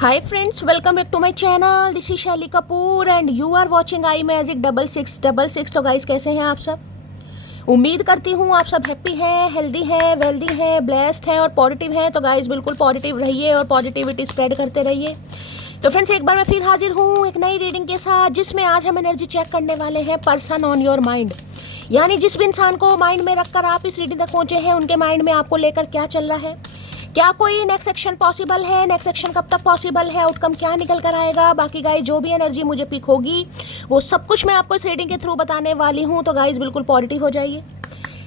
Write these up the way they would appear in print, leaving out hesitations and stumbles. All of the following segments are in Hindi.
Hi friends, welcome back to my channel. This is शैली Kapoor and you are watching I magic 6666। तो गाइस कैसे हैं आप सब? उम्मीद करती हूँ आप सब हैप्पी हैं, हेल्दी हैं, वेल्दी हैं, ब्लेस्ड हैं और पॉजिटिव हैं। तो गाइस बिल्कुल पॉजिटिव रहिए और पॉजिटिविटी स्प्रेड करते रहिए। तो फ्रेंड्स एक बार मैं फिर हाजिर हूँ एक नई रीडिंग के साथ, जिसमें आज हम एनर्जी चेक करने वाले हैं पर्सन ऑन योर माइंड। यानी जिस भी इंसान को माइंड में रखकर आप इस रीडिंग तक पहुँचे हैं, उनके माइंड में आपको लेकर क्या चल रहा है, क्या कोई नेक्स्ट एक्शन पॉसिबल है, नेक्स्ट एक्शन कब तक पॉसिबल है, आउटकम क्या निकल कर आएगा। बाकी गाइस जो भी एनर्जी मुझे पिक होगी वो सब कुछ मैं आपको इस रीडिंग के थ्रू बताने वाली हूँ। तो गाइस बिल्कुल पॉजिटिव हो जाइए।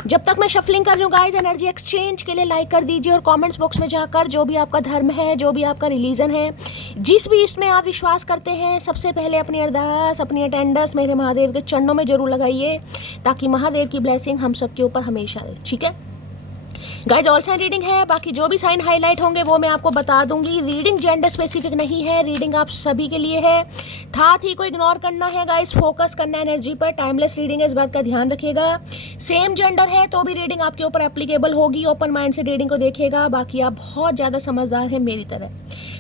जब तक मैं शफलिंग कर रही हूँ गाइस, एनर्जी एक्सचेंज के लिए लाइक कर दीजिए और कमेंट्स बॉक्स में जाकर जो भी आपका धर्म है, जो भी आपका रिलीजन है, जिस भी इसमें आप विश्वास करते हैं, सबसे पहले अपनी अरदास, अपनी अटेंडेंस मेरे महादेव के चरणों में जरूर लगाइए, ताकि महादेव की ब्लेसिंग हम सबके ऊपर हमेशा रहे। ठीक है गाइस, ऑल साइन रीडिंग है। बाकी जो भी साइन हाईलाइट होंगे वो मैं आपको बता दूंगी। रीडिंग जेंडर स्पेसिफिक नहीं है, रीडिंग आप सभी के लिए है। था थी को इग्नोर करना है गाइस, फोकस करना है एनर्जी पर। टाइमलेस रीडिंग है, इस बात का ध्यान रखिएगा। सेम जेंडर है तो भी रीडिंग आपके ऊपर एप्लीकेबल होगी। ओपन माइंड से रीडिंग को देखिएगा। बाकी आप बहुत ज़्यादा समझदार हैं मेरी तरह।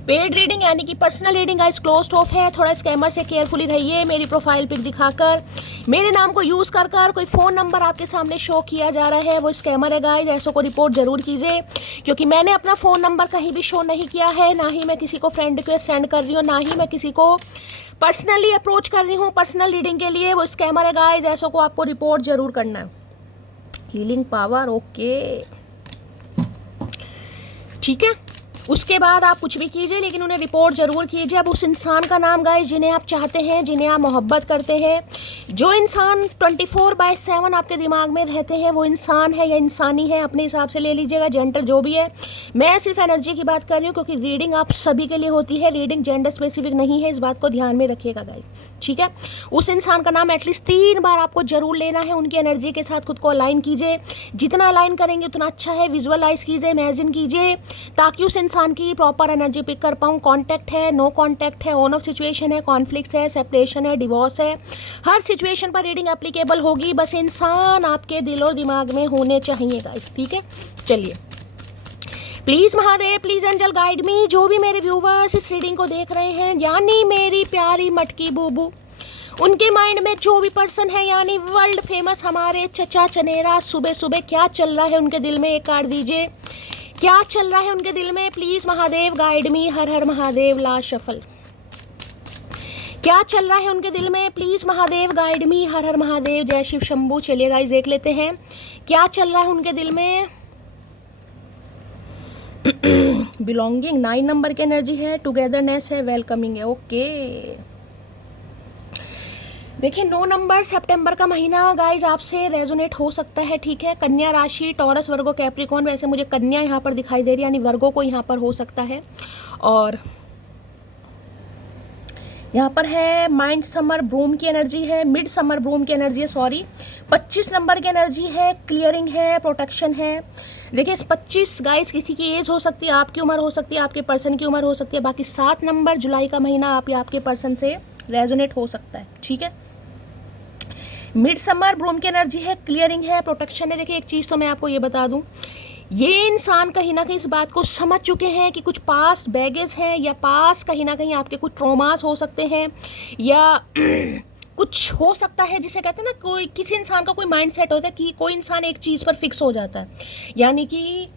पेड रीडिंग यानी कि personal reading guys closed of है। थोड़ा स्कैमर से केयरफुली रहिए। मेरी प्रोफाइल पिक दिखाकर, मेरे नाम को यूज़ कर कोई फ़ोन नंबर आपके सामने शो किया जा रहा है, वो स्कैमर है गाइस। ऐसों को रिपोर्ट जरूर कीजिए, क्योंकि मैंने अपना फ़ोन नंबर कहीं भी शो नहीं किया है। ना ही मैं किसी को फ्रेंड रिक्वेस्ट सेंड कर रही हूँ, ना ही मैं किसी को पर्सनली अप्रोच कर रही हूँ पर्सनल रीडिंग के लिए। वो स्कैमर है गाइस। ऐसों को आपको रिपोर्ट जरूर करना है। हीलिंग पावर ओके, ठीक है। उसके बाद आप कुछ भी कीजिए, लेकिन उन्हें रिपोर्ट जरूर कीजिए। अब उस इंसान का नाम गाइस जिन्हें आप चाहते हैं, जिन्हें आप मोहब्बत करते हैं, जो इंसान 24/7 आपके दिमाग में रहते हैं, वो इंसान है या इंसानी है, अपने हिसाब से ले लीजिएगा, जेंडर जो भी है। मैं सिर्फ एनर्जी की बात कर रही हूँ, क्योंकि रीडिंग आप सभी के लिए होती है। रीडिंग जेंडर स्पेसिफिक नहीं है, इस बात को ध्यान में रखिएगा गाइस। ठीक है, उस इंसान का नाम एटलीस्ट 3 बार आपको जरूर लेना है। उनकी एनर्जी के साथ खुद को अलाइन कीजिए। जितना अलाइन करेंगे उतना अच्छा है। विजुअलाइज कीजिए, इमेजिन कीजिए, ताकि उस इंसान की प्रॉपर एनर्जी पिक कर पाऊँ। कॉन्टैक्ट है, नो कॉन्टैक्ट है, ऑन ऑफ सिचुएशन है, कॉन्फ्लिक्ट है, सेपरेशन है, डिवोर्स है, हर सिचुएशन पर रीडिंग एप्लीकेबल होगी। बस इंसान आपके दिल और दिमाग में होने चाहिए गाइस। ठीक है, चलिए please Mahadev, please angel guide me. जो भी मेरे व्यूवर्स इस रीडिंग को देख रहे हैं, यानी मेरी प्यारी मटकी बूबू, उनके माइंड में जो भी पर्सन है, यानी वर्ल्ड फेमस हमारे चचा चनेरा, सुबह सुबह क्या चल रहा है उनके दिल में, एक कार्ड दीजिए। क्या चल रहा है उनके दिल में, प्लीज़ महादेव गाइड मी। हर हर महादेव, ला शफल। क्या चल रहा है उनके दिल में, प्लीज़ महादेव गाइड मी। हर हर महादेव, जय शिव शंभू। चलिए गाइस देख लेते हैं क्या चल रहा है उनके दिल में। बिलोंगिंग 9 नंबर की एनर्जी है, टुगेदरनेस है, वेलकमिंग है। ओके देखिए 9 नंबर, सितंबर का महीना गाइज आपसे रेजोनेट हो सकता है। ठीक है, कन्या राशि, टॉरस, वर्गो, कैप्रिकॉन। वैसे मुझे कन्या यहाँ पर दिखाई दे रही है, यानी वर्गो को यहाँ पर हो सकता है। और यहाँ पर है माइंड समर ब्रूम की एनर्जी है, मिड समर ब्रूम की एनर्जी है, सॉरी। 25 नंबर की एनर्जी है, क्लियरिंग है, प्रोटेक्शन है। देखिए इस 25 गाइस किसी की एज हो सकती है, आपकी उम्र हो सकती है, आपके पर्सन की उम्र हो सकती है। बाकी 7 नंबर जुलाई का महीना आप या आपके पर्सन से रेजोनेट हो सकता है। ठीक है, मिड समर ब्रूम की एनर्जी है, क्लियरिंग है, प्रोटेक्शन है। देखिए एक चीज़ तो मैं आपको ये बता दूं, ये इंसान कहीं ना कहीं इस बात को समझ चुके हैं कि कुछ पास्ट बैगेज हैं, या पास्ट कहीं ना कहीं आपके कुछ ट्रॉमास हो सकते हैं, या कुछ हो सकता है जिसे कहते हैं ना, कोई किसी इंसान का कोई माइंड सेट होता है कि कोई इंसान एक चीज़ पर फिक्स हो जाता है। यानी कि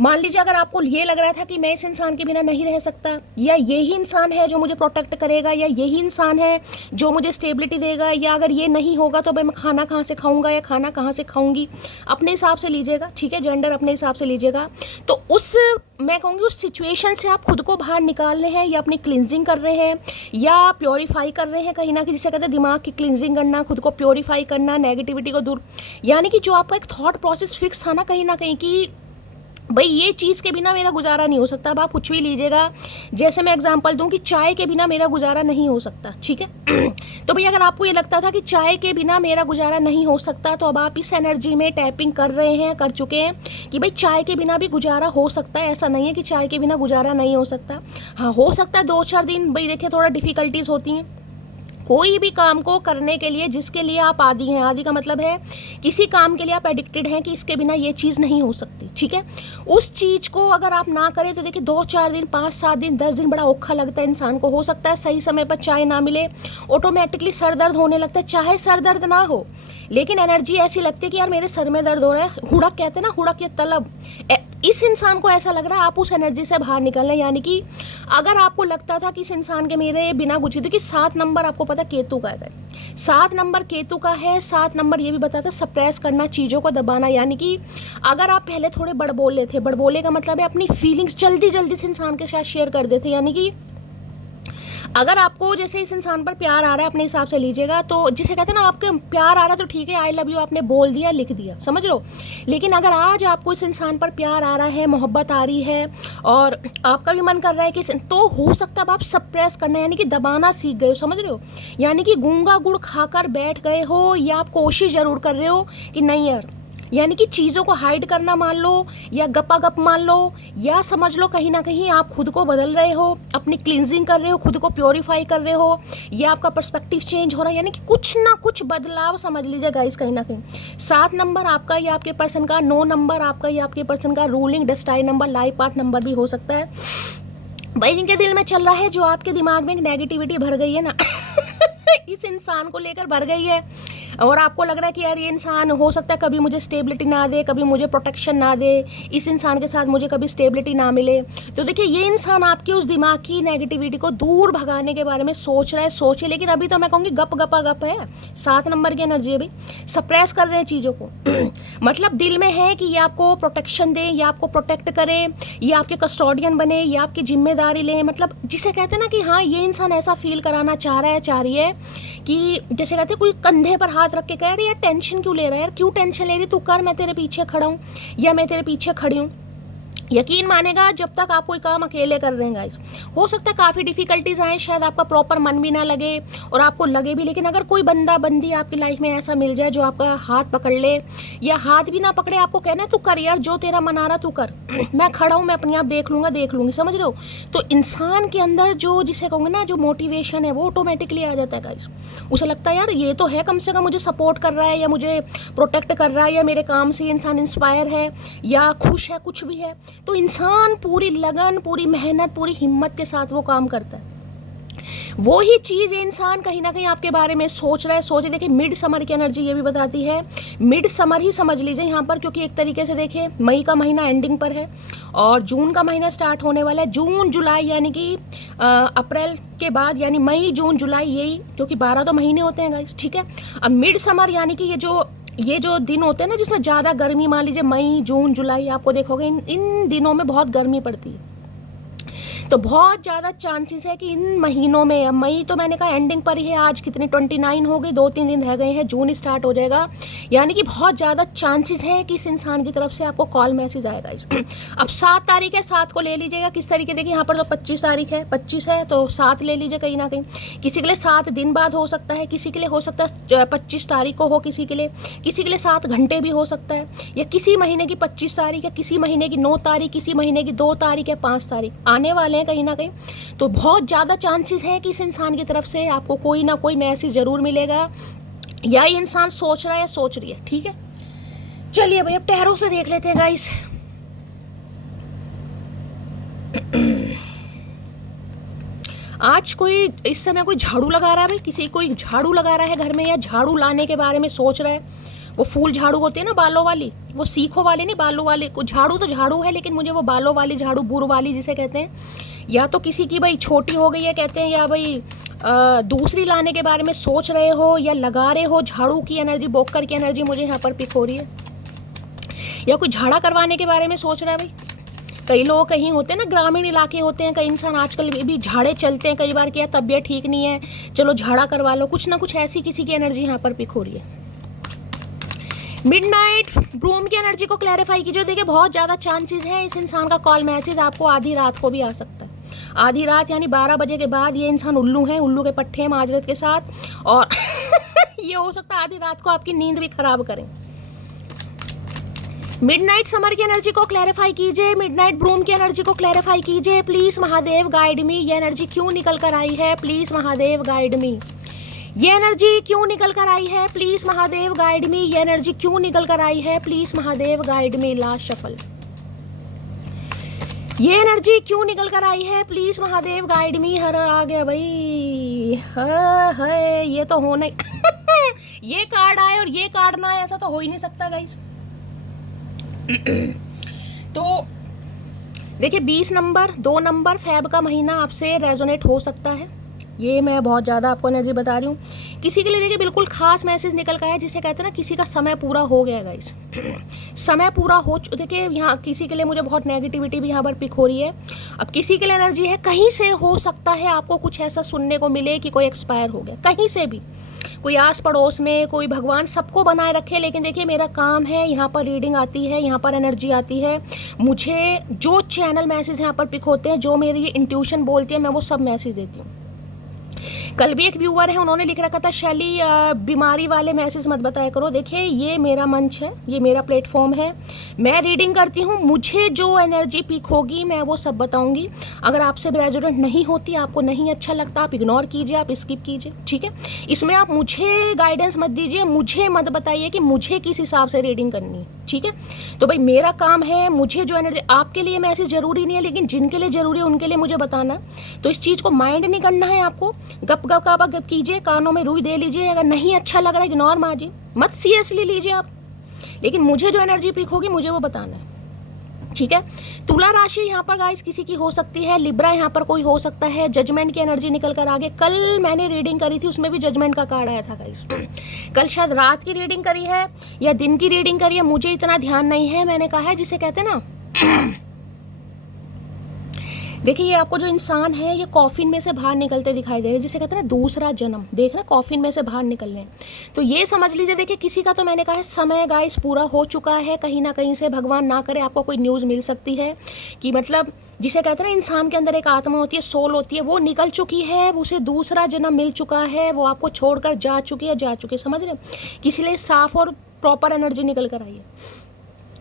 मान लीजिए अगर आपको ये लग रहा था कि मैं इस इंसान के बिना नहीं रह सकता, या यही इंसान है जो मुझे प्रोटेक्ट करेगा, या यही इंसान है जो मुझे स्टेबिलिटी देगा, या अगर ये नहीं होगा तो मैं खाना कहाँ से खाऊंगा या खाना कहाँ से खाऊंगी, अपने हिसाब से लीजिएगा। ठीक है, जेंडर अपने हिसाब से लीजिएगा। तो उस मैं कहूँगी उस सिचुएशन से आप खुद को बाहर निकाल रहे हैं, या अपनी क्लिनजिंग कर रहे हैं, या प्योरीफाई कर रहे हैं कहीं ना कहीं, जिसे कहते हैं दिमाग की क्लिनजिंग करना, खुद को प्योरीफाई करना, नेगेटिविटी को दूर। यानी कि जो आपका एक थॉट प्रोसेस फिक्स था ना कहीं ना कहीं कि भाई ये चीज़ के बिना मेरा गुजारा नहीं हो सकता। अब आप कुछ भी लीजिएगा, जैसे मैं एग्जांपल दूं कि चाय के बिना मेरा गुजारा नहीं हो सकता। ठीक है, तो भैया अगर आपको ये लगता था कि चाय के बिना मेरा गुजारा नहीं हो सकता, तो अब आप इस एनर्जी में टैपिंग कर रहे हैं, कर चुके हैं कि भाई चाय के बिना भी गुजारा हो सकता है। ऐसा नहीं है कि चाय के बिना गुजारा नहीं हो सकता। हाँ हो सकता है 2-4 दिन, भाई देखिए थोड़ा डिफ़िकल्टीज होती हैं, कोई भी काम को करने के लिए जिसके लिए आप आदी हैं, आदी का मतलब है किसी काम के लिए आप एडिक्टेड हैं कि इसके बिना ये चीज़ नहीं हो सकती, ठीक है। उस चीज़ को अगर आप ना करें तो देखिए 2-4 दिन, 5-7 दिन, 10 दिन बड़ा औखा लगता है इंसान को। हो सकता है सही समय पर चाय ना मिले, ऑटोमेटिकली सर दर्द होने लगता है, चाहे सर दर्द ना हो लेकिन एनर्जी ऐसी लगती है कि यार मेरे सर में दर्द हो रहा है। हुड़क कहते हैं ना, हुड़क या तलब, इस इंसान को ऐसा लग रहा है आप उस एनर्जी से बाहर निकल रहे हैं। यानी कि अगर आपको लगता था कि इस इंसान के मेरे बिना कुछ, तो कि 7 नंबर आपको पता केतु का है, 7 नंबर केतु का है। 7 नंबर ये भी बताता है सप्रेस करना, चीज़ों को दबाना। यानी कि अगर आप पहले थोड़े बड़बोले थे, बड़बोले का मतलब है अपनी फीलिंग्स जल्दी जल्दी से इंसान के साथ शेयर कर देते। यानी कि अगर आपको जैसे इस इंसान पर प्यार आ रहा है, अपने हिसाब से लीजिएगा, तो जिसे कहते हैं ना आपके प्यार आ रहा है तो ठीक है, आई लव यू आपने बोल दिया, लिख दिया, समझ लो। लेकिन अगर आज आपको इस इंसान पर प्यार आ रहा है, मोहब्बत आ रही है और आपका भी मन कर रहा है कि तो हो सकता है अब आप सप्रेस करना यानी कि दबाना सीख गए हो, समझ रहे हो। यानी कि गूंगा गुड़ खाकर बैठ गए हो या आप कोशिश ज़रूर कर रहे हो कि नहीं यार, यानी कि चीज़ों को हाइड करना मान लो या गपागप मान लो, या समझ लो कहीं ना कहीं आप खुद को बदल रहे हो, अपनी क्लींजिंग कर रहे हो, खुद को प्योरीफाई कर रहे हो, या आपका पर्सपेक्टिव चेंज हो रहा है। यानी कि कुछ ना कुछ बदलाव समझ लीजिए गाइस कहीं ना कहीं। 7 नंबर आपका या आपके पर्सन का, 9 नंबर आपका या आपके पर्सन का ruling destined number, life path number भी हो सकता है। भाई इनके दिल में चल रहा है जो आपके दिमाग में एक नेगेटिविटी भर गई है ना इस इंसान को लेकर भर गई है और आपको लग रहा है कि यार ये इंसान हो सकता है कभी मुझे स्टेबिलिटी ना दे, कभी मुझे प्रोटेक्शन ना दे, इस इंसान के साथ मुझे कभी स्टेबिलिटी ना मिले। तो देखिए ये इंसान आपकी उस दिमाग की नेगेटिविटी को दूर भगाने के बारे में सोच रहा है, सोचे, लेकिन अभी तो मैं कहूँगी गप गपा गप है। 7 नंबर की एनर्जी अभी सप्रेस कर रहे हैं चीज़ों को मतलब दिल में है कि ये आपको प्रोटेक्शन दे, या आपको प्रोटेक्ट करे, या आपके कस्टोडियन बने, या आपकी जिम्मेदारी लें। मतलब जिसे कहते हैं ना कि हाँ ये इंसान ऐसा फील कराना चाह रहा है, चाह रही है कि जैसे कहते हैं कोई कंधे पर हाथ रख के कह रही है यार टेंशन क्यों ले रहा है, यार क्यों टेंशन ले रही, तू कर, मैं तेरे पीछे खड़ा हूँ या मैं तेरे पीछे खड़ी हूँ। यकीन मानेगा जब तक आप कोई काम अकेले कर रहे हैं गाइस, हो सकता है काफ़ी डिफिकल्टीज आए, शायद आपका प्रॉपर मन भी ना लगे और आपको लगे भी, लेकिन अगर कोई बंदा बंदी आपकी लाइफ में ऐसा मिल जाए जो आपका हाथ पकड़ ले, या हाथ भी ना पकड़े, आपको कहना है तू कर यार, जो तेरा मन आ रहा तू कर, मैं खड़ा हूँ, मैं अपने आप देख लूँगा, देख लूँगी, समझ रहे हो। तो इंसान के अंदर जो जिसे कहूँगे ना जो मोटिवेशन है वो ऑटोमेटिकली आ जाता है गाइस। उसे लगता है यार ये तो है, कम से कम मुझे सपोर्ट कर रहा है या मुझे प्रोटेक्ट कर रहा है या मेरे काम से इंसान इंस्पायर है या खुश है, कुछ भी है। तो इंसान पूरी लगन, पूरी मेहनत, पूरी हिम्मत के साथ वो काम करता है। वो ही चीज़ इंसान कहीं ना कहीं आपके बारे में सोच रहा है, सोचे। देखिए मिड समर की एनर्जी ये भी बताती है, मिड समर ही समझ लीजिए यहाँ पर, क्योंकि एक तरीके से देखिए मई का महीना एंडिंग पर है और जून का महीना स्टार्ट होने वाला है। जून जुलाई यानी कि अप्रैल के बाद, यानी मई जून जुलाई, यही क्योंकि 12 तो महीने होते हैं गाइस, ठीक है। अब मिड समर यानी कि ये जो दिन होते हैं ना जिसमें ज़्यादा गर्मी, मान लीजिए मई जून जुलाई, आपको देखोगे इन दिनों में बहुत गर्मी पड़ती है, तो बहुत ज़्यादा चांसेस है कि इन महीनों में, मई तो मैंने कहा एंडिंग पर ही है, आज कितने 29 हो गए, 2-3 दिन रह गए हैं, जून स्टार्ट हो जाएगा। यानी कि बहुत ज़्यादा चांसेस है कि इस इंसान की तरफ से आपको कॉल मैसेज आएगा। अब 7 तारीख है, 7 को ले लीजिएगा किस तरीके, देखिए यहाँ पर तो 25 तारीख है, 25 है तो 7 ले लीजिए कहीं ना कहीं। किसी के लिए 7 दिन बाद हो सकता है, किसी के लिए हो सकता है 25 तारीख को हो, किसी के लिए 7 घंटे भी हो सकता है, या किसी महीने की 25 तारीख, या किसी महीने की 9 तारीख, किसी महीने की 2 तारीख या 5 तारीख आने वाले कहीं ना कहीं। तो बहुत ज़्यादा चांसेस है कि इस इंसान की तरफ से आपको कोई ना कोई मैसेज ज़रूर मिलेगा, या ये इंसान सोच रहा है, सोच रही है, ठीक है। चलिए भाई अब टैरो से देख लेते हैं गाइस। आज कोई इस समय कोई झाड़ू लगा रहा है भाई, कोई झाड़ू लगा रहा है घर में, या झाड़ू लाने के बारे में सोच रहा है। वो फूल झाड़ू होते हैं ना बालों वाली, वो सीखों वाली नहीं, बालों वाली। झाड़ू तो झाड़ू है लेकिन मुझे वो बालों वाली झाड़ू, बुर वाली जिसे कहते हैं, या तो किसी की भाई छोटी हो गई है कहते हैं, या भाई दूसरी लाने के बारे में सोच रहे हो या लगा रहे हो। झाड़ू की एनर्जी, बोकर की एनर्जी मुझे यहाँ पर पिक हो रही है, या कोई झाड़ा करवाने के बारे में सोच रहा है भाई। कई लोग कहीं होते हैं ना, ग्रामीण इलाके होते हैं, कई इंसान आजकल भी झाड़े चलते हैं कई बार, क्या तबीयत ठीक नहीं है, चलो झाड़ा करवा लो, कुछ ना कुछ ऐसी किसी की एनर्जी यहाँ पर पिक हो रही है। मिडनाइट ब्रूम की एनर्जी को क्लैरिफाई कीजिए। देखिए बहुत ज़्यादा चांसेस है इस इंसान का कॉल मैसेज आपको आधी रात को भी आ सकता है। आधी रात यानी 12 बजे के बाद ये इंसान उल्लू है, उल्लू के पट्टे हैं माजरत के साथ, और ये हो सकता है आधी रात को आपकी नींद भी खराब करें। मिडनाइट समर की एनर्जी को क्लैरिफाई कीजिए, मिडनाइट ब्रूम की एनर्जी को क्लैरिफाई कीजिए। प्लीज़ महादेव गाइड मी, ये एनर्जी क्यों निकल कर आई है, प्लीज़ महादेव गाइड मी। ये एनर्जी क्यों निकल कर आई है, प्लीज महादेव गाइड मी। ये एनर्जी क्यों निकल कर आई है, please Mahadev guide me. Last shuffle. ये एनर्जी क्यों निकल कर आई है, प्लीज महादेव गाइड मी। हर आ गया भाई, है ये तो होना ये कार्ड आए और ये कार्ड ना आए, ऐसा तो हो ही नहीं सकता गाइस। तो देखिए 20 नंबर 2 नंबर फेब का महीना आपसे रेजोनेट हो सकता है, ये मैं बहुत ज़्यादा आपको एनर्जी बता रही हूँ। किसी के लिए देखिए बिल्कुल खास मैसेज निकल का है, जिसे कहते हैं ना किसी का समय पूरा हो गया गाइस। समय पूरा हो, देखिए यहाँ किसी के लिए मुझे बहुत नेगेटिविटी भी यहाँ पर पिक हो रही है। अब किसी के लिए एनर्जी है, कहीं से हो सकता है आपको कुछ ऐसा सुनने को मिले कि कोई एक्सपायर हो गया, कहीं से भी, कोई आस पड़ोस में, कोई भगवान सबको बनाए रखे। लेकिन देखिए मेरा काम है, यहाँ पर रीडिंग आती है, यहाँ पर एनर्जी आती है, मुझे जो चैनल मैसेज यहाँ पर पिक होते हैं, जो मेरी इंट्यूशन बोलती है, मैं वो सब मैसेज देती हूँ। कल भी एक व्यूअर है, उन्होंने लिख रखा था शैली बीमारी वाले मैसेज मत बताया करो। देखिए ये मेरा मंच है, ये मेरा प्लेटफॉर्म है, मैं रीडिंग करती हूँ, मुझे जो एनर्जी पिक होगी मैं वो सब बताऊंगी। अगर आपसे रेजोनेट नहीं होती, आपको नहीं अच्छा लगता, आप इग्नोर कीजिए, आप स्किप कीजिए, ठीक है। इसमें आप मुझे गाइडेंस मत दीजिए, मुझे मत बताइए कि मुझे किस हिसाब से रीडिंग करनी है, ठीक है। तो भाई मेरा काम है, मुझे जो एनर्जी, आपके लिए मैसेज जरूरी नहीं है, लेकिन जिनके लिए जरूरी है उनके लिए मुझे बताना। तो इस चीज़ को माइंड नहीं करना है आपको, गप गप कीजिए, कानों में रुई दे लीजिए। अगर नहीं अच्छा लग रहा है इग्नोर मारिए, मत सीरियसली लीजिए आप, लेकिन मुझे जो एनर्जी पिक होगी मुझे वो बताना है, ठीक है। तुला राशि यहाँ पर गाइस किसी की हो सकती है, लिब्रा यहाँ पर कोई हो सकता है, जजमेंट की एनर्जी निकल कर आगे। कल मैंने रीडिंग करी थी, उसमें भी जजमेंट का कार्ड आया था गाइस। कल शायद रात की रीडिंग करी है या दिन की रीडिंग करी है, मुझे इतना ध्यान नहीं है। मैंने कहा है जिसे कहते हैं ना देखिए ये आपको जो इंसान है ये कॉफिन में से बाहर निकलते दिखाई दे रहे हैं, जिसे कहते हैं ना दूसरा जन्म, देख रहे कॉफिन में से बाहर निकल रहे हैं। तो ये समझ लीजिए, देखिए किसी का तो मैंने कहा है समय गाइस पूरा हो चुका है, कहीं ना कहीं से भगवान ना करे आपको कोई न्यूज़ मिल सकती है कि मतलब जिसे कहते हैं ना इंसान के अंदर एक आत्मा होती है, सोल होती है, वो निकल चुकी है, उसे दूसरा जन्म मिल चुका है, वो आपको छोड़कर जा चुकी है, समझ रहे। किसी लिए साफ और प्रॉपर एनर्जी निकल कर आई है।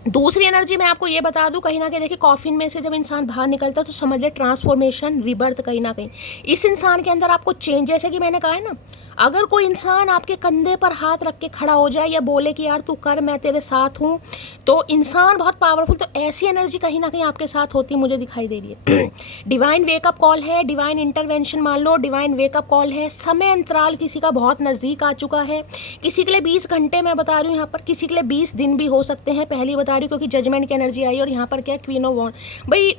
दूसरी एनर्जी मैं आपको ये बता दूं, कहीं ना कहीं देखिए कॉफिन में से जब इंसान बाहर निकलता है तो समझ ले ट्रांसफॉर्मेशन, रिबर्थ, कहीं ना कहीं इस इंसान के अंदर आपको चेंज, जैसे कि मैंने कहा है ना, अगर कोई इंसान आपके कंधे पर हाथ रख के खड़ा हो जाए या बोले कि यार तू कर, मैं तेरे साथ हूँ, तो इंसान बहुत पावरफुल, तो ऐसी एनर्जी कहीं ना कहीं आपके साथ होती मुझे दिखाई दे रही है। डिवाइन वेकअप कॉल है, डिवाइन इंटरवेंशन मान लो, डिवाइन वेकअप कॉल है। समय अंतराल किसी का बहुत नज़दीक आ चुका है, किसी के लिए 20 घंटे मैं बता रही हूँ यहाँ पर, किसी के लिए 20 दिन भी हो सकते हैं, पहली बता रही हूँ क्योंकि जजमेंट की एनर्जी आई। और यहाँ पर क्या है, क्वीन ऑफ वॉन्ड, भाई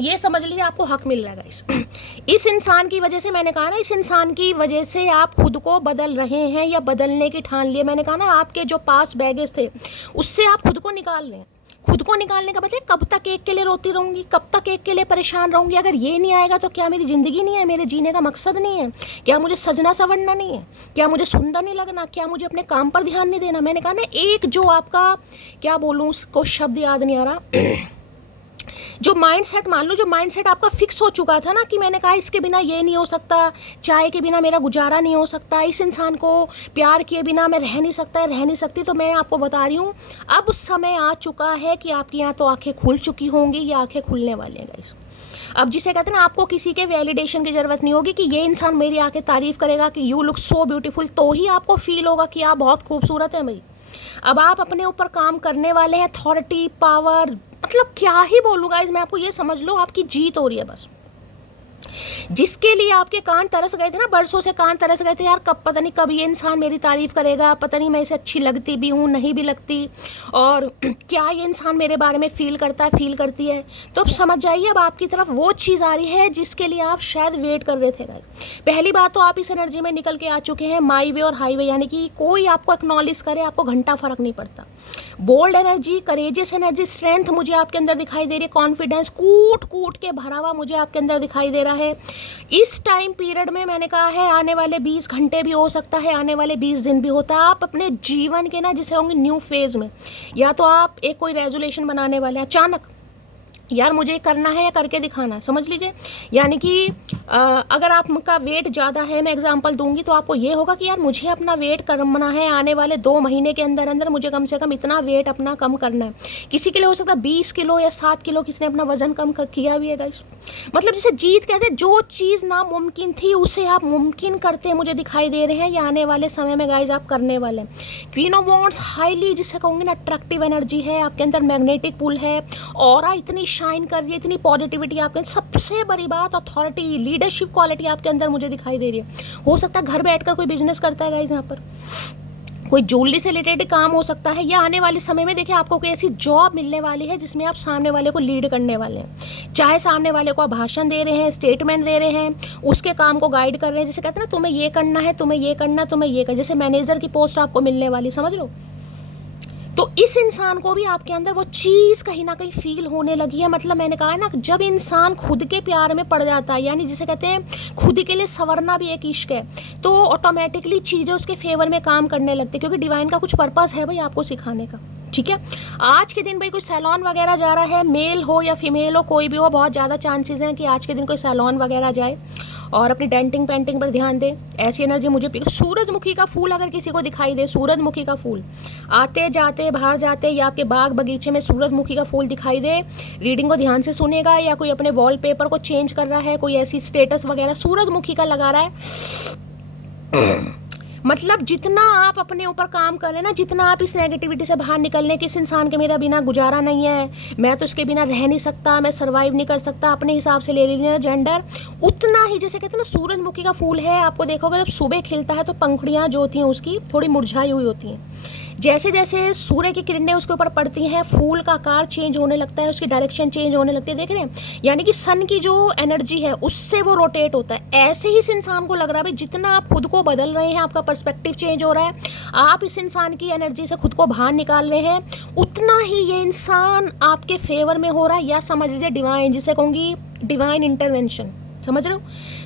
ये समझ लीजिए आपको हक मिल रहा है गाइस। इस इंसान की वजह से, मैंने कहा ना, इस इंसान की वजह से आप खुद को बदल रहे हैं या बदलने की ठान लिए। मैंने कहा ना आपके जो पास बैगेज थे उससे आप खुद को निकाल रहे हैं। खुद को निकालने का मतलब कब तक एक के लिए रोती रहूंगी, कब तक एक के लिए परेशान रहूंगी। अगर ये नहीं आएगा तो क्या मेरी ज़िंदगी नहीं है, मेरे जीने का मकसद नहीं है? क्या मुझे सजना संवरना नहीं है? क्या मुझे सुंदर नहीं लगना? क्या मुझे अपने काम पर ध्यान नहीं देना? मैंने कहा ना, एक जो आपका, क्या बोलूँ उसको, शब्द याद नहीं आ रहा, जो माइंडसेट, मान लो जो माइंडसेट आपका फिक्स हो चुका था ना, कि मैंने कहा इसके बिना ये नहीं हो सकता, चाय के बिना मेरा गुजारा नहीं हो सकता, इस इंसान को प्यार किए बिना मैं रह नहीं सकता, रह नहीं सकती, तो मैं आपको बता रही हूँ अब समय आ चुका है कि आपकी यहाँ तो आंखें खुल चुकी होंगी या आंखें खुलने वाली हैं गाइस। अब जिसे कहते हैं ना, आपको किसी के वैलिडेशन की ज़रूरत नहीं होगी कि ये इंसान मेरी आके तारीफ़ करेगा कि यू लुक सो ब्यूटीफुल, तो ही आपको फील होगा कि आप बहुत खूबसूरत हैं भाई। अब आप अपने ऊपर काम करने वाले हैं, अथॉरिटी, पावर, मतलब क्या ही बोलूँ गाइस मैं आपको, ये समझ लो आपकी जीत हो रही है बस। जिसके लिए आपके कान तरस गए थे ना, बरसों से कान तरस गए थे यार, कब, पता नहीं कब ये इंसान मेरी तारीफ़ करेगा, पता नहीं मैं इसे अच्छी लगती भी हूँ नहीं भी लगती, और क्या ये इंसान मेरे बारे में फील करता है, फील करती है, तो अब समझ जाइए अब आपकी तरफ वो चीज़ आ रही है जिसके लिए आप शायद वेट कर रहे थे गाइस। पहली बात तो आप इस एनर्जी में निकल के आ चुके हैं, माई वे और हाईवे, यानी कि कोई आपको एक्नॉलेज करे, आपको घंटा फर्क नहीं पड़ता। Bold energy, courageous energy, strength मुझे आपके अंदर दिखाई दे रही है, कॉन्फिडेंस कूट कूट के भरा हुआ मुझे आपके अंदर दिखाई दे रहा है। इस टाइम पीरियड में मैंने कहा है आने वाले 20 घंटे भी हो सकता है, आने वाले 20 दिन भी होता है, आप अपने जीवन के ना जिसे होंगे न्यू फेज में, या तो आप एक कोई रेजोल्यूशन बनाने वाले हैं, अचानक यार मुझे ये करना है या करके दिखाना, समझ लीजिए। यानी कि अगर आपका वेट ज़्यादा है, मैं एग्जांपल दूंगी, तो आपको ये होगा कि यार मुझे अपना वेट करना है, आने वाले 2 महीने के अंदर अंदर मुझे कम से कम इतना वेट अपना कम करना है। किसी के लिए हो सकता है 20 किलो या 7 किलो, किसी ने अपना वजन कम किया भी है गाइस। मतलब जिसे जीत कहते हैं, जो चीज़ नामुमकिन थी उसे आप मुमकिन करते मुझे दिखाई दे रहे हैं, या आने वाले समय में गाइस आप करने वाले हैं। क्वीन ऑफ वॉन्ड्स हाईली, जिसे कहूँगी ना, अट्रैक्टिव एनर्जी है आपके अंदर, मैग्नेटिक पुल है, ऑरा इतनी शाइन कर रही है, इतनी पॉजिटिविटी आपके अंदर। सबसे बड़ी बात, अथॉरिटी, लीडरशिप क्वालिटी आपके अंदर मुझे दिखाई दे रही है। हो सकता है घर बैठकर कोई बिजनेस करता है गाइस, यहाँ पर कोई ज्वेलरी से रिलेटेड काम हो सकता है, या आने वाले समय में देखिए आपको कोई ऐसी जॉब मिलने वाली है जिसमें आप सामने वाले को लीड करने वाले हैं। चाहे सामने वाले को आप भाषण दे रहे हैं, स्टेटमेंट दे रहे हैं, उसके काम को गाइड कर रहे हैं, जैसे कहते हैं ना, तुम्हें ये करना है, तुम्हें ये करना है, तुम्हें ये करना, जैसे मैनेजर की पोस्ट आपको मिलने वाली, समझ लो। तो इस इंसान को भी आपके अंदर वो चीज़ कहीं ना कहीं फील होने लगी है। मतलब मैंने कहा है ना, जब इंसान खुद के प्यार में पड़ जाता है, यानी जिसे कहते हैं खुद के लिए संवरना भी एक इश्क है, तो ऑटोमेटिकली चीज़ें उसके फेवर में काम करने लगती है, क्योंकि डिवाइन का कुछ पर्पस है भाई आपको सिखाने का। ठीक है, आज के दिन भाई कोई सैलॉन वगैरह जा रहा है, मेल हो या फीमेल हो, कोई भी हो, बहुत ज़्यादा चांसेस हैं कि आज के दिन कोई सैलॉन वगैरह जाए और अपनी डेंटिंग पेंटिंग पर ध्यान दे। ऐसी एनर्जी मुझे सूरजमुखी का फूल अगर किसी को दिखाई दे, सूरजमुखी का फूल आते जाते बाहर जाते, या आपके बाग बगीचे में सूरजमुखी का फूल दिखाई दे, रीडिंग को ध्यान से सुनेगा, या कोई अपने वॉलपेपर को चेंज कर रहा है, कोई ऐसी स्टेटस वगैरह सूरजमुखी का लगा रहा है, मतलब जितना आप अपने ऊपर काम कर रहे हैं ना, जितना आप इस नेगेटिविटी से बाहर निकलने की, इस इंसान के मेरा बिना गुजारा नहीं है, मैं तो इसके बिना रह नहीं सकता, मैं सर्वाइव नहीं कर सकता, अपने हिसाब से ले लीजिए जेंडर, उतना ही, जैसे कहते हैं ना, सूरजमुखी का फूल है, आपको देखोगे जब सुबह खिलता है तो पंखुड़ियाँ जो होती हैं उसकी थोड़ी मुरझाई हुई होती हैं। जैसे जैसे सूर्य की किरणें उसके ऊपर पड़ती हैं, फूल का आकार चेंज होने लगता है, उसकी डायरेक्शन चेंज होने लगती है, देख रहे हैं, यानी कि सन की जो एनर्जी है उससे वो रोटेट होता है। ऐसे ही इस इंसान को लग रहा है भाई, जितना आप खुद को बदल रहे हैं, आपका पर्सपेक्टिव चेंज हो रहा है, आप इस इंसान की एनर्जी से खुद को बाहर निकाल रहे हैं, उतना ही ये इंसान आपके फेवर में हो रहा है, या समझ लीजिए डिवाइन, जिसे कहूँगी डिवाइन इंटरवेंशन, समझ रहे हो।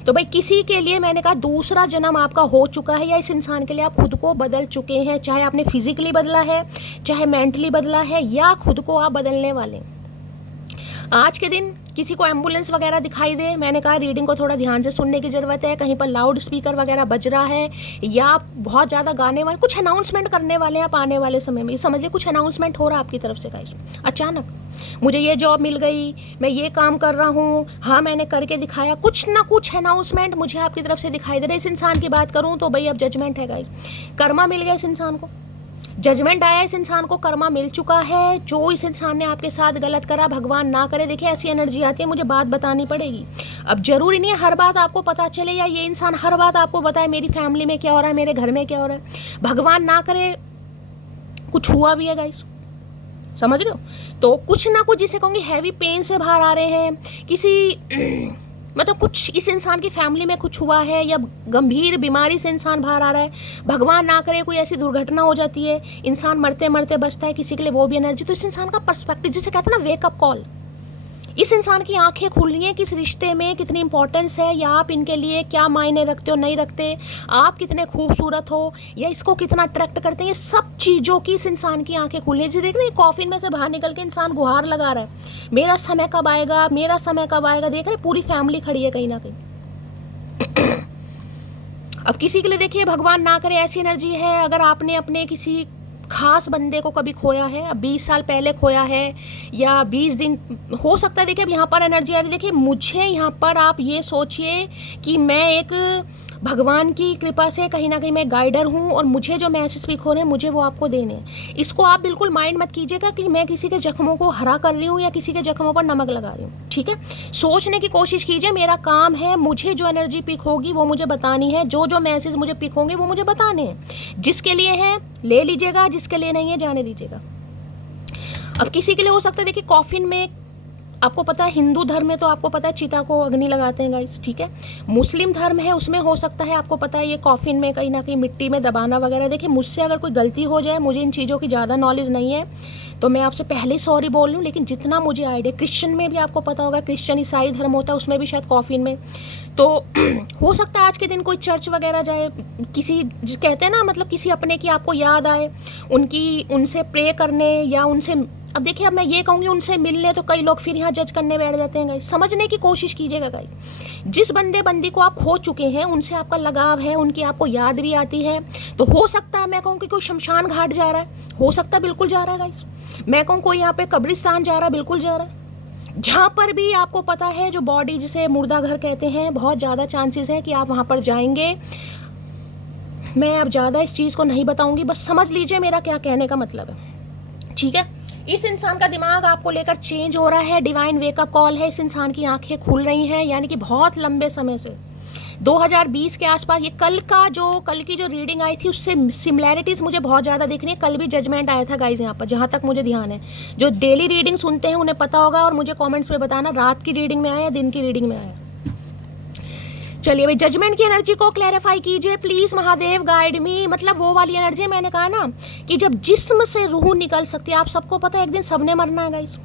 तो भाई किसी के लिए मैंने कहा दूसरा जन्म आपका हो चुका है, या इस इंसान के लिए आप खुद को बदल चुके हैं, चाहे आपने फिजिकली बदला है, चाहे मेंटली बदला है, या खुद को आप बदलने वाले। आज के दिन किसी को एम्बुलेंस वगैरह दिखाई दे, मैंने कहा रीडिंग को थोड़ा ध्यान से सुनने की ज़रूरत है, कहीं पर लाउड स्पीकर वगैरह बज रहा है, या आप बहुत ज़्यादा गाने वाले, कुछ अनाउंसमेंट करने वाले हैं आप आने वाले समय में, समझिए कुछ अनाउंसमेंट हो रहा है आपकी तरफ से गाइस। अचानक मुझे ये जॉब मिल गई, मैं ये काम कर रहा हूँ, हाँ मैंने करके दिखाया, कुछ ना कुछ अनाउंसमेंट मुझे आपकी तरफ से दिखाई दे रहा है। इस इंसान की बात करूँ तो भाई अब जजमेंट है गाइस, कर्मा मिल गया इस इंसान को, जजमेंट आया इस इंसान को, कर्मा मिल चुका है। जो इस इंसान ने आपके साथ गलत करा, भगवान ना करे, देखिए ऐसी एनर्जी आती है, मुझे बात बतानी पड़ेगी। अब जरूरी नहीं है हर बात आपको पता चले, या ये इंसान हर बात आपको बताए मेरी फैमिली में क्या हो रहा है, मेरे घर में क्या हो रहा है, भगवान ना करे कुछ हुआ भी है गाइस, समझ रहे हो। तो कुछ ना कुछ, जिसे कहूँगी हैवी पेन से बाहर आ रहे हैं, किसी मतलब कुछ इस इंसान की फैमिली में कुछ हुआ है, या गंभीर बीमारी से इंसान बाहर आ रहा है, भगवान ना करे कोई ऐसी दुर्घटना हो जाती है, इंसान मरते मरते बचता है, किसी के लिए वो भी एनर्जी। तो इस इंसान का पर्सपेक्टिव, जिसे कहते हैं ना वेकअप कॉल, इस इंसान की आंखें खुल रही हैं कि इस रिश्ते में कितनी इंपॉर्टेंस है, या आप इनके लिए क्या मायने रखते हो, नहीं रखते, आप कितने खूबसूरत हो, या इसको कितना अट्रैक्ट करते हैं, ये सब चीज़ों की इस इंसान की आंखें खुल रही हैं। जैसे देख रहे हैं कॉफिन में से बाहर निकल के इंसान गुहार लगा रहा है, मेरा समय कब आएगा, मेरा समय कब आएगा, देख रहे पूरी फैमिली खड़ी है कहीं ना कहीं। अब किसी के लिए देखिए भगवान ना करे ऐसी एनर्जी है, अगर आपने अपने किसी खास बंदे को कभी खोया है, अब 20 साल पहले खोया है, या 20 दिन हो सकता है, देखिए अब यहाँ पर एनर्जी आ रही है, देखिए मुझे यहाँ पर आप ये सोचिए कि मैं एक भगवान की कृपा से कहीं ना कहीं मैं गाइडर हूँ, और मुझे जो मैसेज पिक हो रहे हैं मुझे वो आपको देने हैं। इसको आप बिल्कुल माइंड मत कीजिएगा कि मैं किसी के जख्मों को हरा कर रही हूँ, या किसी के जख्मों पर नमक लगा रही हूँ, ठीक है। सोचने की कोशिश कीजिए, मेरा काम है, मुझे जो एनर्जी पिक होगी वो मुझे बतानी है, जो जो मैसेज मुझे पिक होंगे वो मुझे बताने हैं। जिसके लिए है ले लीजिएगा, जिसके लिए नहीं है जाने दीजिएगा। अब किसी के लिए हो सकता है, देखिए कॉफिन में आपको पता है, हिंदू धर्म में तो आपको पता है चिता को अग्नि लगाते हैं गाइस, ठीक है। मुस्लिम धर्म है उसमें हो सकता है आपको पता है ये कॉफिन में कहीं ना कहीं मिट्टी में दबाना वगैरह। देखिए मुझसे अगर कोई गलती हो जाए, मुझे इन चीज़ों की ज़्यादा नॉलेज नहीं है, तो मैं आपसे पहले ही सॉरी बोल रही हूँ, लेकिन जितना मुझे आइडिया, क्रिश्चियन में भी आपको पता होगा, क्रिश्चियन ईसाई धर्म होता है उसमें भी शायद कॉफिन में, तो हो सकता है आज के दिन कोई चर्च वगैरह जाए, किसी कहते हैं ना, मतलब किसी अपने की आपको याद आए, उनसे प्रे करने, या उनसे अब देखिए, अब मैं ये कहूँगी उनसे मिलने, तो कई लोग फिर यहाँ जज करने बैठ जाते हैं गाइस। समझने की कोशिश कीजिएगा गाइस, जिस बंदी को आप खो चुके हैं उनसे आपका लगाव है, उनकी आपको याद भी आती है। तो हो सकता है मैं कहूँ कि कोई शमशान घाट जा रहा है, हो सकता है बिल्कुल जा रहा है गाइस। मैं कहूँ कोई यहाँ पे कब्रिस्तान जा रहा है, बिल्कुल जा रहा है। जहाँ पर भी आपको पता है जो बॉडी जिसे मुर्दा घर कहते हैं, बहुत ज़्यादा चांसेस है कि आप वहाँ पर जाएंगे। मैं अब ज़्यादा इस चीज़ को नहीं बताऊँगी, बस समझ लीजिए मेरा क्या कहने का मतलब है, ठीक है। इस इंसान का दिमाग आपको लेकर चेंज हो रहा है, डिवाइन वेकअप कॉल है, इस इंसान की आंखें खुल रही हैं, यानी कि बहुत लंबे समय से 2020 के आसपास। ये कल की जो रीडिंग आई थी उससे सिमिलैरिटीज़ मुझे बहुत ज़्यादा दिख रही है। कल भी जजमेंट आया था गाइज यहाँ पर, जहाँ तक मुझे ध्यान है। जो डेली रीडिंग सुनते हैं उन्हें पता होगा, और मुझे कॉमेंट्स में बताना रात की रीडिंग में आया या दिन की रीडिंग में आया। चलिए भाई, जजमेंट की एनर्जी को क्लैरिफाई कीजिए प्लीज महादेव, गाइड मी। मतलब वो वाली एनर्जी, मैंने कहा ना कि जब जिस्म से रूह निकल सकती है। आप सबको पता है एक दिन सबने मरना है गाइस,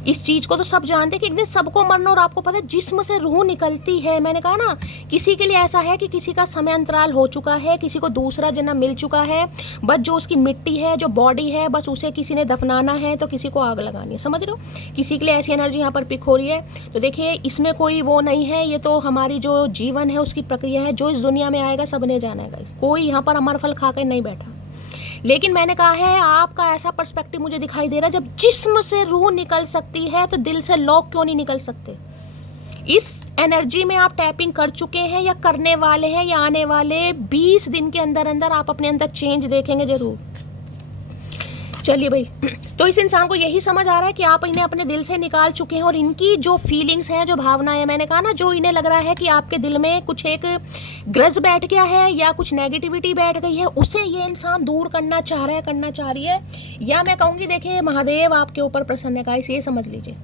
इस चीज को तो सब जानते हैं कि एक दिन सबको मरना, और आपको पता है जिस्म से रूह निकलती है। मैंने कहा ना, किसी के लिए ऐसा है कि किसी का समय अंतराल हो चुका है, किसी को दूसरा जन्म मिल चुका है, बस जो उसकी मिट्टी है, जो बॉडी है, बस उसे किसी ने दफनाना है, तो किसी को आग लगानी है। समझ रहे हो, किसी के लिए ऐसी एनर्जी यहाँ पर पिक हो रही है। तो देखिए, इसमें कोई वो नहीं है, ये तो हमारी जो जीवन है उसकी प्रक्रिया है। जो इस दुनिया में आएगा सबने जाना है, कोई यहाँ पर अमर फल खा कर नहीं बैठा। लेकिन मैंने कहा है, आपका ऐसा पर्सपेक्टिव मुझे दिखाई दे रहा है, जब जिस्म से रूह निकल सकती है तो दिल से लोग क्यों नहीं निकल सकते। इस एनर्जी में आप टैपिंग कर चुके हैं या करने वाले हैं, या आने वाले 20 दिन के अंदर अंदर आप अपने अंदर चेंज देखेंगे जरूर। चलिए भाई, तो इस इंसान को यही समझ आ रहा है कि आप इन्हें अपने दिल से निकाल चुके हैं, और इनकी जो फीलिंग्स हैं, जो भावनाएं, मैंने कहा ना, जो इन्हें लग रहा है कि आपके दिल में कुछ एक ग्रज बैठ गया है या कुछ नेगेटिविटी बैठ गई है, उसे ये इंसान दूर करना चाह रहा है, करना चाह रही है। या मैं कहूँगी देखिए, महादेव आपके ऊपर प्रसन्न है गाइस, ये समझ लीजिए।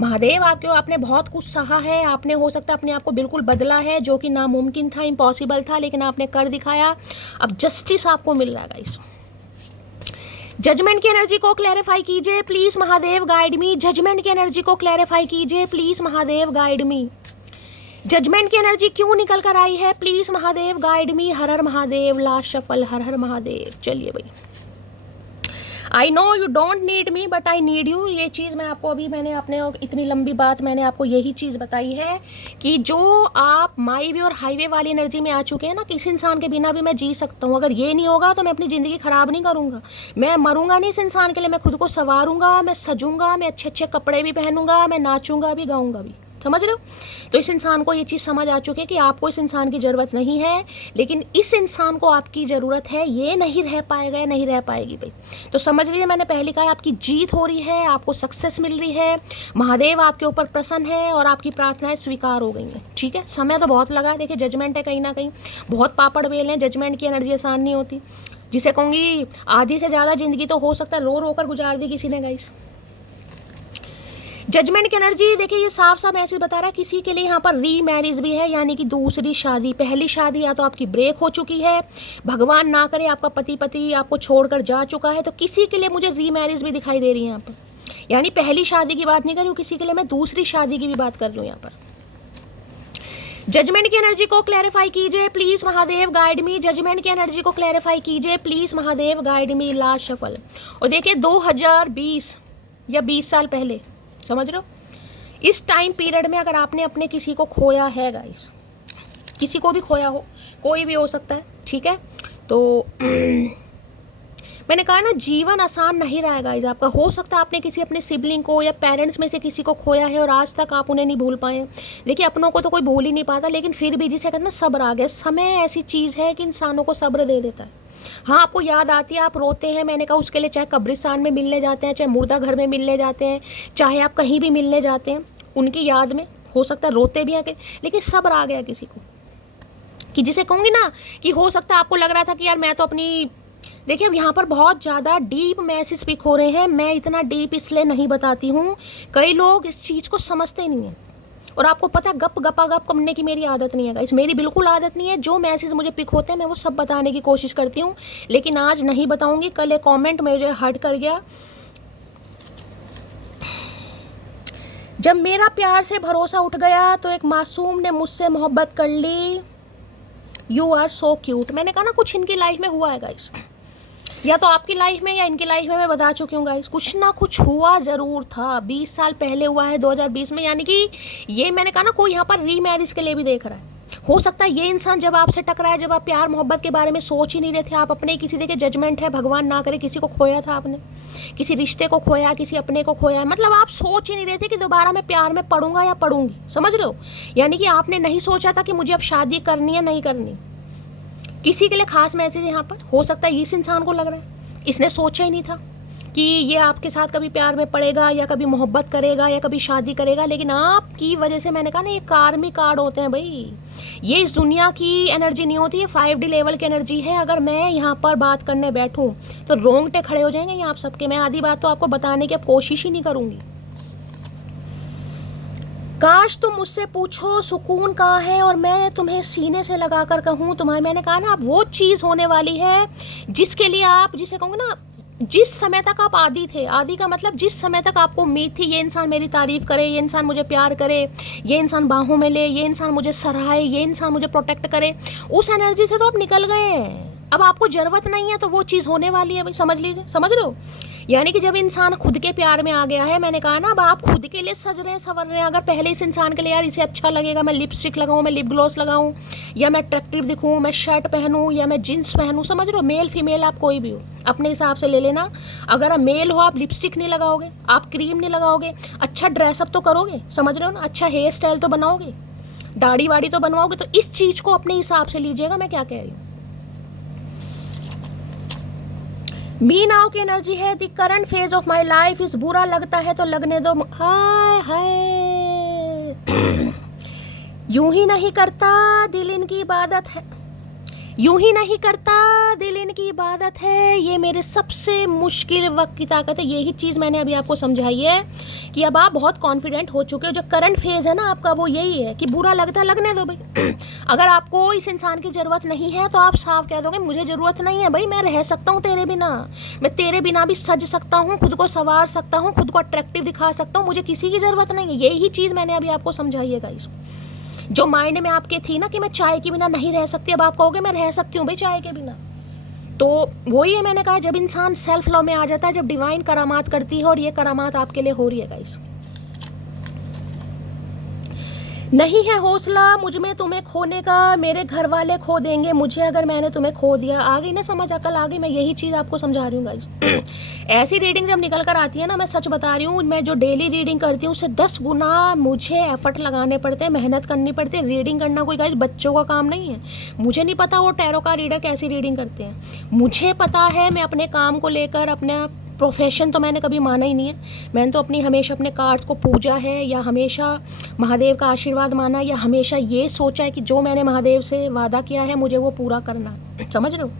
महादेव आपने बहुत कुछ सहा है, आपने हो सकता है अपने आप को बिल्कुल बदला है, जो कि नामुमकिन था, इम्पॉसिबल था, लेकिन आपने कर दिखाया। अब जस्टिस आपको मिल रहा है गाइस। जजमेंट की एनर्जी को क्लैरिफाई कीजिए please Mahadev, guide me. Judgement की एनर्जी को क्लैरिफाई कीजिए please Mahadev, guide me. Judgement की एनर्जी क्यों निकल कर आई है प्लीज महादेव, गाइड मी। हर हर महादेव, लास्ट शफल, हर हर महादेव। चलिए भाई, I know you don't need me but I need you. ये चीज़ मैं आपको मैंने अपने इतनी लंबी बात मैंने आपको यही चीज़ बताई है कि जो आप माई वे और हाईवे वाली एनर्जी में आ चुके हैं ना, किसी इंसान के बिना भी मैं जी सकता हूँ। अगर ये नहीं होगा तो मैं अपनी ज़िंदगी ख़राब नहीं करूँगा, मैं मरूंगा नहीं इस इंसान के लिए। मैं खुद को संवारूंगा, मैं सजूंगा, मैं अच्छे अच्छे कपड़े भी पहनूंगा, मैं नाचूंगा भी, गाऊंगा भी। समझ रहे हो? तो इस इंसान को ये चीज़ समझ आ चुकी है कि आपको इस इंसान की ज़रूरत नहीं है, लेकिन इस इंसान को आपकी ज़रूरत है। ये नहीं रह पाएगा, नहीं रह पाएगी भाई। तो समझ लीजिए, मैंने पहले कहा, आपकी जीत हो रही है, आपको सक्सेस मिल रही है, महादेव आपके ऊपर प्रसन्न है और आपकी प्रार्थनाएं स्वीकार हो गई हैं। ठीक है, समय तो बहुत लगा। देखिए, जजमेंट है, कहीं ना कहीं बहुत पापड़ बेल हैं। जजमेंट की एनर्जी आसान नहीं होती, जिसे कहूँगी आधी से ज़्यादा ज़िंदगी तो हो सकता है रो रो कर गुजार दी किसी ने गाइस। जजमेंट की एनर्जी देखिए, ये साफ साफ मैसेज बता रहा है, किसी के लिए यहाँ पर री मैरिज भी है, यानी कि दूसरी शादी। पहली शादी या तो आपकी ब्रेक हो चुकी है, भगवान ना करे आपका पति आपको छोड़कर जा चुका है, तो किसी के लिए मुझे री मैरिज भी दिखाई दे रही है यहाँ पर। यानी पहली शादी की बात नहीं कर रही हूँ, किसी के लिए मैं दूसरी शादी की भी बात कर रही हूँ यहाँ पर। जजमेंट की एनर्जी को क्लैरिफाई कीजिए please Mahadev, guide me. Judgement की एनर्जी को क्लैरिफाई कीजिए please Mahadev, guide me. Last shuffle. और देखिए, 2020 या 20 साल पहले, समझ रहे हो, इस टाइम पीरियड में अगर आपने अपने किसी को खोया है गाइस, किसी को भी खोया हो, कोई भी हो सकता है, ठीक है, तो मैंने कहा ना, जीवन आसान नहीं रहा है गाइस आपका। हो सकता है आपने किसी अपने सिबलिंग को या पेरेंट्स में से किसी को खोया है और आज तक आप उन्हें नहीं भूल पाए। देखिए, अपनों को तो कोई भूल ही नहीं पाता, लेकिन फिर भी जिसे कहते हैं ना, सब्र आ गया। समय ऐसी चीज़ है कि इंसानों को सब्र दे देता है। हाँ, आपको याद आती है, आप रोते हैं, मैंने कहा उसके लिए चाहे कब्रिस्तान में मिलने जाते हैं, चाहे मुर्दा घर में मिलने जाते हैं, चाहे आप कहीं भी मिलने जाते हैं, उनकी याद में हो सकता है रोते भी हैं, लेकिन सब्र आ गया किसी को, कि जिसे कहूँगी ना कि हो सकता है आपको लग रहा था कि यार मैं तो अपनी, देखिए अब यहाँ पर बहुत ज़्यादा डीप मैसेज पिक हो रहे हैं। मैं इतना डीप इसलिए नहीं बताती हूँ, कई लोग इस चीज़ को समझते नहीं हैं। और आपको पता है, गप करने की मेरी आदत नहीं है गाइस, मेरी बिल्कुल आदत नहीं है। जो मैसेज मुझे पिक होते हैं मैं वो सब बताने की कोशिश करती हूँ, लेकिन आज नहीं बताऊँगी। कल एक कॉमेंट मुझे हर्ट कर गया, जब मेरा प्यार से भरोसा उठ गया तो एक मासूम ने मुझसे मोहब्बत कर ली, यू आर सो क्यूट। मैंने कहा ना, कुछ इनकी लाइफ में हुआ है गाइस। या तो आपकी लाइफ में या इनकी लाइफ में, मैं बता चुकी हूँ गाइस, कुछ ना कुछ हुआ ज़रूर था। 20 साल पहले हुआ है 2020 में, यानी कि ये मैंने कहा ना, कोई यहाँ पर रीमैरिज के लिए भी देख रहा है। हो सकता है ये इंसान जब आपसे टकराया, जब आप प्यार मोहब्बत के बारे में सोच ही नहीं रहे थे, आप अपने किसी देखे जजमेंट है, भगवान ना करे किसी को खोया था आपने, किसी रिश्ते को खोया, किसी अपने को खोया, मतलब आप सोच ही नहीं रहे थे कि दोबारा मैं प्यार में पड़ूंगा या पड़ूंगी, समझ रहे हो। यानी कि आपने नहीं सोचा था कि मुझे अब शादी करनी है नहीं करनी। किसी के लिए खास मैसेज यहाँ पर हो सकता है इस इंसान को लग रहा है, इसने सोचा ही नहीं था कि ये आपके साथ कभी प्यार में पड़ेगा या कभी मोहब्बत करेगा या कभी शादी करेगा, लेकिन आपकी वजह से, मैंने कहा ना, ये कार्मिक कार्ड होते हैं भाई। ये इस दुनिया की एनर्जी नहीं होती है, 5D लेवल की एनर्जी है। अगर मैं यहाँ पर बात करने बैठूँ तो रोंगटे खड़े हो जाएंगे यहाँ आप सबके। मैं आधी बात तो आपको बताने की अब कोशिश ही नहीं करूँगी। काश तुम मुझसे पूछो सुकून कहाँ है और मैं तुम्हें सीने से लगा कर कहूँ तुम्हारे। मैंने कहा ना, अब वो चीज़ होने वाली है जिसके लिए आप, जिसे कहूँगा ना, जिस समय तक आप आदी थे, आदी का मतलब जिस समय तक आपको उम्मीद थी ये इंसान मेरी तारीफ़ करे, ये इंसान मुझे प्यार करे, ये इंसान बाहों में ले, ये इंसान मुझे सराहे, ये इंसान मुझे प्रोटेक्ट करे, उस एनर्जी से तो आप निकल गए हैं। अब आपको ज़रूरत नहीं है, तो वो चीज़ होने वाली है भाई, समझ लीजिए, समझ रहे हो। यानी कि जब इंसान खुद के प्यार में आ गया है, मैंने कहा ना, अब आप खुद के लिए सज रहे हैं, संवर रहे हैं। अगर पहले इस इंसान के लिए यार इसे अच्छा लगेगा, मैं लिपस्टिक लगाऊं, मैं लिप ग्लॉस लगाऊं, या मैं अट्रैक्टिव दिखूं, मैं शर्ट पहनूं या मैं जीन्स पहनूं, समझ रहे हो। मेल फीमेल आप कोई भी हो, अपने हिसाब से ले लेना। अगर आप मेल हो, आप लिपस्टिक नहीं लगाओगे, आप क्रीम नहीं लगाओगे, अच्छा ड्रेसअप तो करोगे, समझ रहे हो ना, अच्छा हेयर स्टाइल तो बनाओगे, दाढ़ी वाड़ी तो बनवाओगे। तो इस चीज़ को अपने हिसाब से लीजिएगा, मैं क्या कह रही हूँ। मी नाउ की एनर्जी है, the current phase of my life इस, बुरा लगता है तो लगने दो। हाय हाय यूं ही नहीं करता दिल इनकी इबादत है, यूं ही नहीं करता दिल इनकी इबादत है, ये मेरे सबसे मुश्किल वक्त की ताकत है। यही चीज़ मैंने अभी आपको समझाई है कि अब आप बहुत कॉन्फिडेंट हो चुके हो। जो करंट फेज़ है ना आपका, वो यही है कि बुरा लगता है लगने दो भाई। अगर आपको इस इंसान की ज़रूरत नहीं है तो आप साफ कह दोगे मुझे ज़रूरत नहीं है भाई, मैं रह सकता हूँ तेरे बिना, मैं तेरे बिना भी सज सकता हूँ, खुद को संवार सकता हूँ, खुद को अट्रैक्टिव दिखा सकता हूँ, मुझे किसी की ज़रूरत नहीं है। यही चीज़ मैंने अभी आपको समझाई है गाइस। जो माइंड में आपके थी ना कि मैं चाय के बिना नहीं रह सकती, अब आप कहोगे मैं रह सकती हूँ भाई चाय के बिना। तो वही है, मैंने कहा, जब इंसान सेल्फ लव में आ जाता है, जब डिवाइन करामात करती है, और ये करामात आपके लिए हो रही है गाइस। नहीं है हौसला मुझ में तुम्हें खोने का, मेरे घर वाले खो देंगे मुझे अगर मैंने तुम्हें खो दिया। आ गई ना समझ, अकल आ गई। मैं यही चीज़ आपको समझा रही हूँ गाइस। ऐसी रीडिंग जब निकल कर आती है ना, मैं सच बता रही हूँ, मैं जो डेली रीडिंग करती हूँ उससे 10 गुना मुझे एफर्ट लगाने पड़ते हैं, मेहनत करनी पड़ती है। रीडिंग करना कोई गाइस बच्चों का काम नहीं है। मुझे नहीं पता वो टैरो का रीडर कैसी रीडिंग करते हैं, मुझे पता है। मैं अपने काम को लेकर, अपना प्रोफेशन तो मैंने कभी माना ही नहीं है। मैंने तो अपनी हमेशा अपने कार्ड्स को पूजा है, या हमेशा महादेव का आशीर्वाद माना, या हमेशा ये सोचा है कि जो मैंने महादेव से वादा किया है मुझे वो पूरा करना है, समझ रहे हो।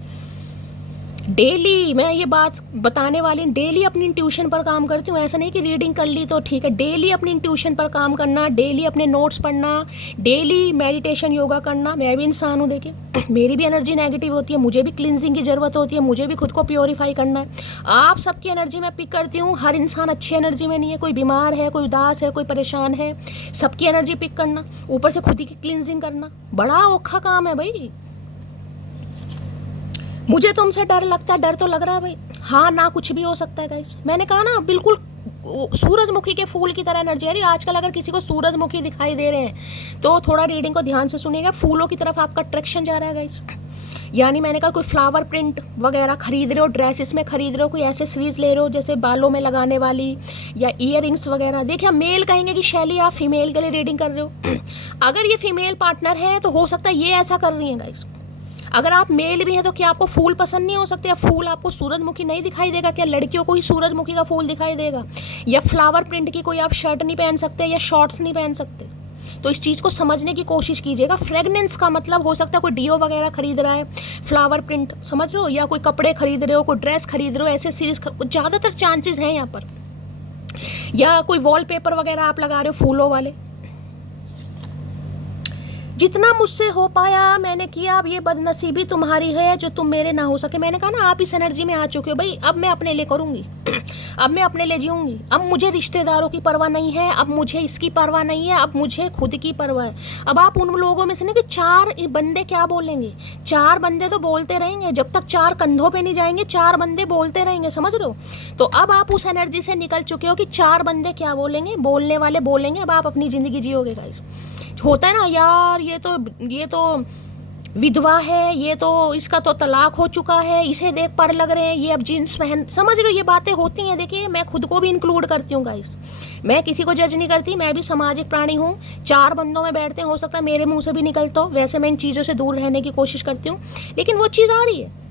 डेली मैं ये बात बताने वाली, डेली अपनी इंट्यूशन पर काम करती हूँ। ऐसा नहीं कि रीडिंग कर ली तो ठीक है, डेली अपनी इंट्यूशन पर काम करना, डेली अपने नोट्स पढ़ना, डेली मेडिटेशन योगा करना। मैं भी इंसान हूँ, देखिए मेरी भी एनर्जी नेगेटिव होती है, मुझे भी क्लिनजिंग की ज़रूरत होती है, मुझे भी खुद को प्योरीफाई करना है। आप सबकी एनर्जी मैं पिक करती हूँ। हर इंसान अच्छी एनर्जी में नहीं है, कोई बीमार है, कोई उदास है, कोई परेशान है। सबकी एनर्जी पिक करना, ऊपर से खुद ही की क्लिनजिंग करना, बड़ा औखा काम है भाई। मुझे तुमसे डर लगता है, डर तो लग रहा है भाई, हाँ ना कुछ भी हो सकता है गाइस। मैंने कहा ना, बिल्कुल सूरजमुखी के फूल की तरह एनर्जी है। अरे आजकल अगर किसी को सूरजमुखी दिखाई दे रहे हैं तो थोड़ा रीडिंग को ध्यान से सुनिएगा। फूलों की तरफ आपका अट्रैक्शन जा रहा है गाइस। यानी मैंने कहा कोई फ्लावर प्रिंट वगैरह खरीद रहे हो, ड्रेसेस में खरीद रहे हो, कोई एसेसरीज ले रहे हो जैसे बालों में लगाने वाली या ईयरिंग्स वगैरह। देखिए मेल कहेंगे कि शैली आप फीमेल के लिए रीडिंग कर रहे हो। अगर ये फीमेल पार्टनर है तो हो सकता है ये ऐसा कर रही है गाइस। अगर आप मेल भी हैं तो क्या आपको फूल पसंद नहीं हो सकते? या फूल आपको सूरजमुखी नहीं दिखाई देगा? क्या लड़कियों को ही सूरजमुखी का फूल दिखाई देगा? या फ्लावर प्रिंट की कोई आप शर्ट नहीं पहन सकते या शॉर्ट्स नहीं पहन सकते? तो इस चीज़ को समझने की कोशिश कीजिएगा। फ्रेगनेंस का मतलब हो सकता है कोई डीओ वगैरह खरीद रहा है, फ्लावर प्रिंट, समझ रहे हो, या कोई कपड़े खरीद रहे हो, कोई ड्रेस खरीद रहे हो, ऐसे सीरीज ज़्यादातर चांसेस हैं यहाँ पर। या कोई वॉलपेपर वगैरह आप लगा रहे हो फूलों वाले। जितना मुझसे हो पाया मैंने किया, अब ये बदनसीबी तुम्हारी है जो तुम मेरे ना हो सके। मैंने कहा ना आप इस एनर्जी में आ चुके हो भाई, अब मैं अपने लिए करूँगी, अब मैं अपने लिए जीऊँगी। अब मुझे रिश्तेदारों की परवाह नहीं है, अब मुझे इसकी परवाह नहीं है, अब मुझे खुद की परवाह है। अब आप उन लोगों में से ना कि 4 बंदे क्या बोलेंगे, 4 बंदे तो बोलते रहेंगे जब तक 4 कंधों पे नहीं जाएंगे, 4 बंदे बोलते रहेंगे, समझ रहे हो। तो अब आप उस एनर्जी से निकल चुके हो कि 4 बंदे क्या बोलेंगे, बोलने वाले बोलेंगे, अब आप अपनी ज़िंदगी जियोगे गाइस। होता है ना यार, ये तो विधवा है, ये तो इसका तो तलाक हो चुका है, इसे देख पर लग रहे हैं, ये अब जीन्स पहन, समझ रहे हो, ये बातें होती हैं। देखिए मैं खुद को भी इंक्लूड करती हूँ गाइस, मैं किसी को जज नहीं करती, मैं भी सामाजिक प्राणी हूँ। 4 बंदों में बैठते हैं, हो सकता है मेरे मुंह से भी निकलता हो, वैसे मैं इन चीज़ों से दूर रहने की कोशिश करती हूँ, लेकिन वो चीज़ आ रही है।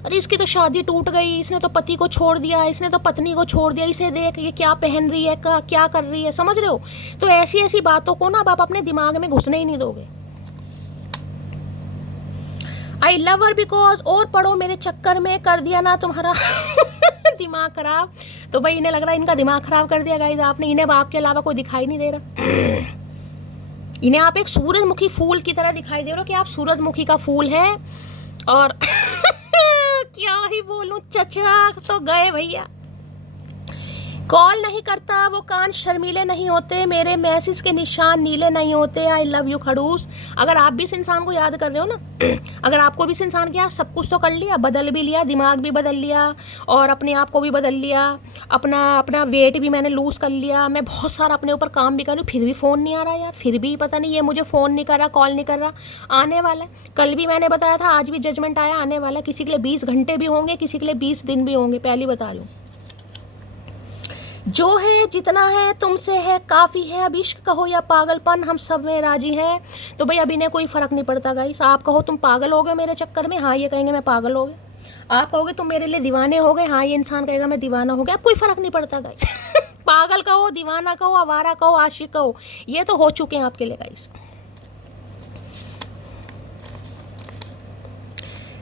अरे इसकी तो शादी टूट गई, इसने तो पति को छोड़ दिया, इसने तो पत्नी को छोड़ दिया, इसे देख ये क्या पहन रही है, क्या कर रही है, समझ रहे हो। तो ऐसी ऐसी बातों को ना अब आप अपने दिमाग में घुसने ही नहीं दोगे। आई लव हर बिकॉज, और पढ़ो मेरे चक्कर में कर दिया ना तुम्हारा दिमाग खराब। तो भाई इन्हें लग रहा है इनका दिमाग खराब कर दिया गाइस आपने, इन्हें बाप के अलावा कोई दिखाई नहीं दे रहा। इन्हें आप एक सूरजमुखी फूल की तरह दिखाई दे रहे हो कि आप सूरजमुखी का फूल है। और क्या ही बोलूं, चचा तो गए भैया। कॉल नहीं करता वो कान शर्मीले नहीं होते, मेरे मैसेज के निशान नीले नहीं होते। आई लव यू खड़ूस। अगर आप भी इस इंसान को याद कर रहे हो ना, अगर आपको भी इस इंसान के यार सब कुछ तो कर लिया, बदल भी लिया, दिमाग भी बदल लिया और अपने आप को भी बदल लिया, अपना वेट भी मैंने लूज कर लिया, मैं बहुत सारा अपने ऊपर काम भी कर रही हूँ, फिर भी फ़ोन नहीं आ रहा यार, फिर भी पता नहीं ये मुझे फ़ोन नहीं कर रहा, कॉल नहीं कर रहा। आने वाला है, कल भी मैंने बताया था, आज भी जजमेंट आया, आने वाला। किसी के लिए 20 घंटे भी होंगे, किसी के लिए 20 दिन भी होंगे, पहली बता रही हूँ। जो है जितना है तुमसे है काफ़ी है, अब इश्क कहो या पागलपन हम सब में राजी हैं। तो भाई अभी इन्हें कोई फ़र्क नहीं पड़ता गाइस। आप कहो तुम पागल हो गए मेरे चक्कर में, हाँ ये कहेंगे मैं पागल हो गया। आप कहोगे तुम मेरे लिए दीवाने हो गए, हाँ ये इंसान कहेगा मैं दीवाना हो गया। अब कोई फ़र्क नहीं पड़ता गाइस। पागल कहो, दीवाना कहो, आवारा कहो, आशिक कहो, ये तो हो चुके हैं आपके लिए गाइस।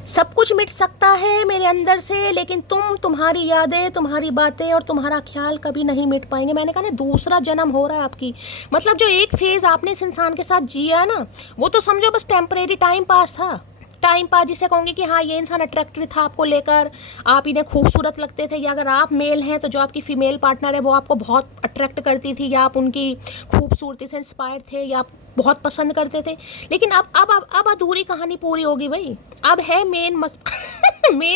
सब कुछ मिट सकता है मेरे अंदर से, लेकिन तुम्हारी यादें, तुम्हारी बातें और तुम्हारा ख्याल कभी नहीं मिट पाएंगे। मैंने कहा ना दूसरा जन्म हो रहा है आपकी। मतलब जो एक फेज़ आपने इस इंसान के साथ जिया ना, वो तो समझो बस टेम्परेरी टाइम पास था। टाइम पास जिसे कहूँगी कि हाँ ये इंसान अट्रैक्टिव था आपको लेकर, आप इन्हें खूबसूरत लगते थे, या अगर आप मेल हैं तो जो आपकी फ़ीमेल पार्टनर है वो आपको बहुत अट्रैक्ट करती थी, या आप उनकी खूबसूरती से इंस्पायर थे, या आप बहुत पसंद करते थे। लेकिन अब अधूरी कहानी पूरी होगी भाई। अब है मेन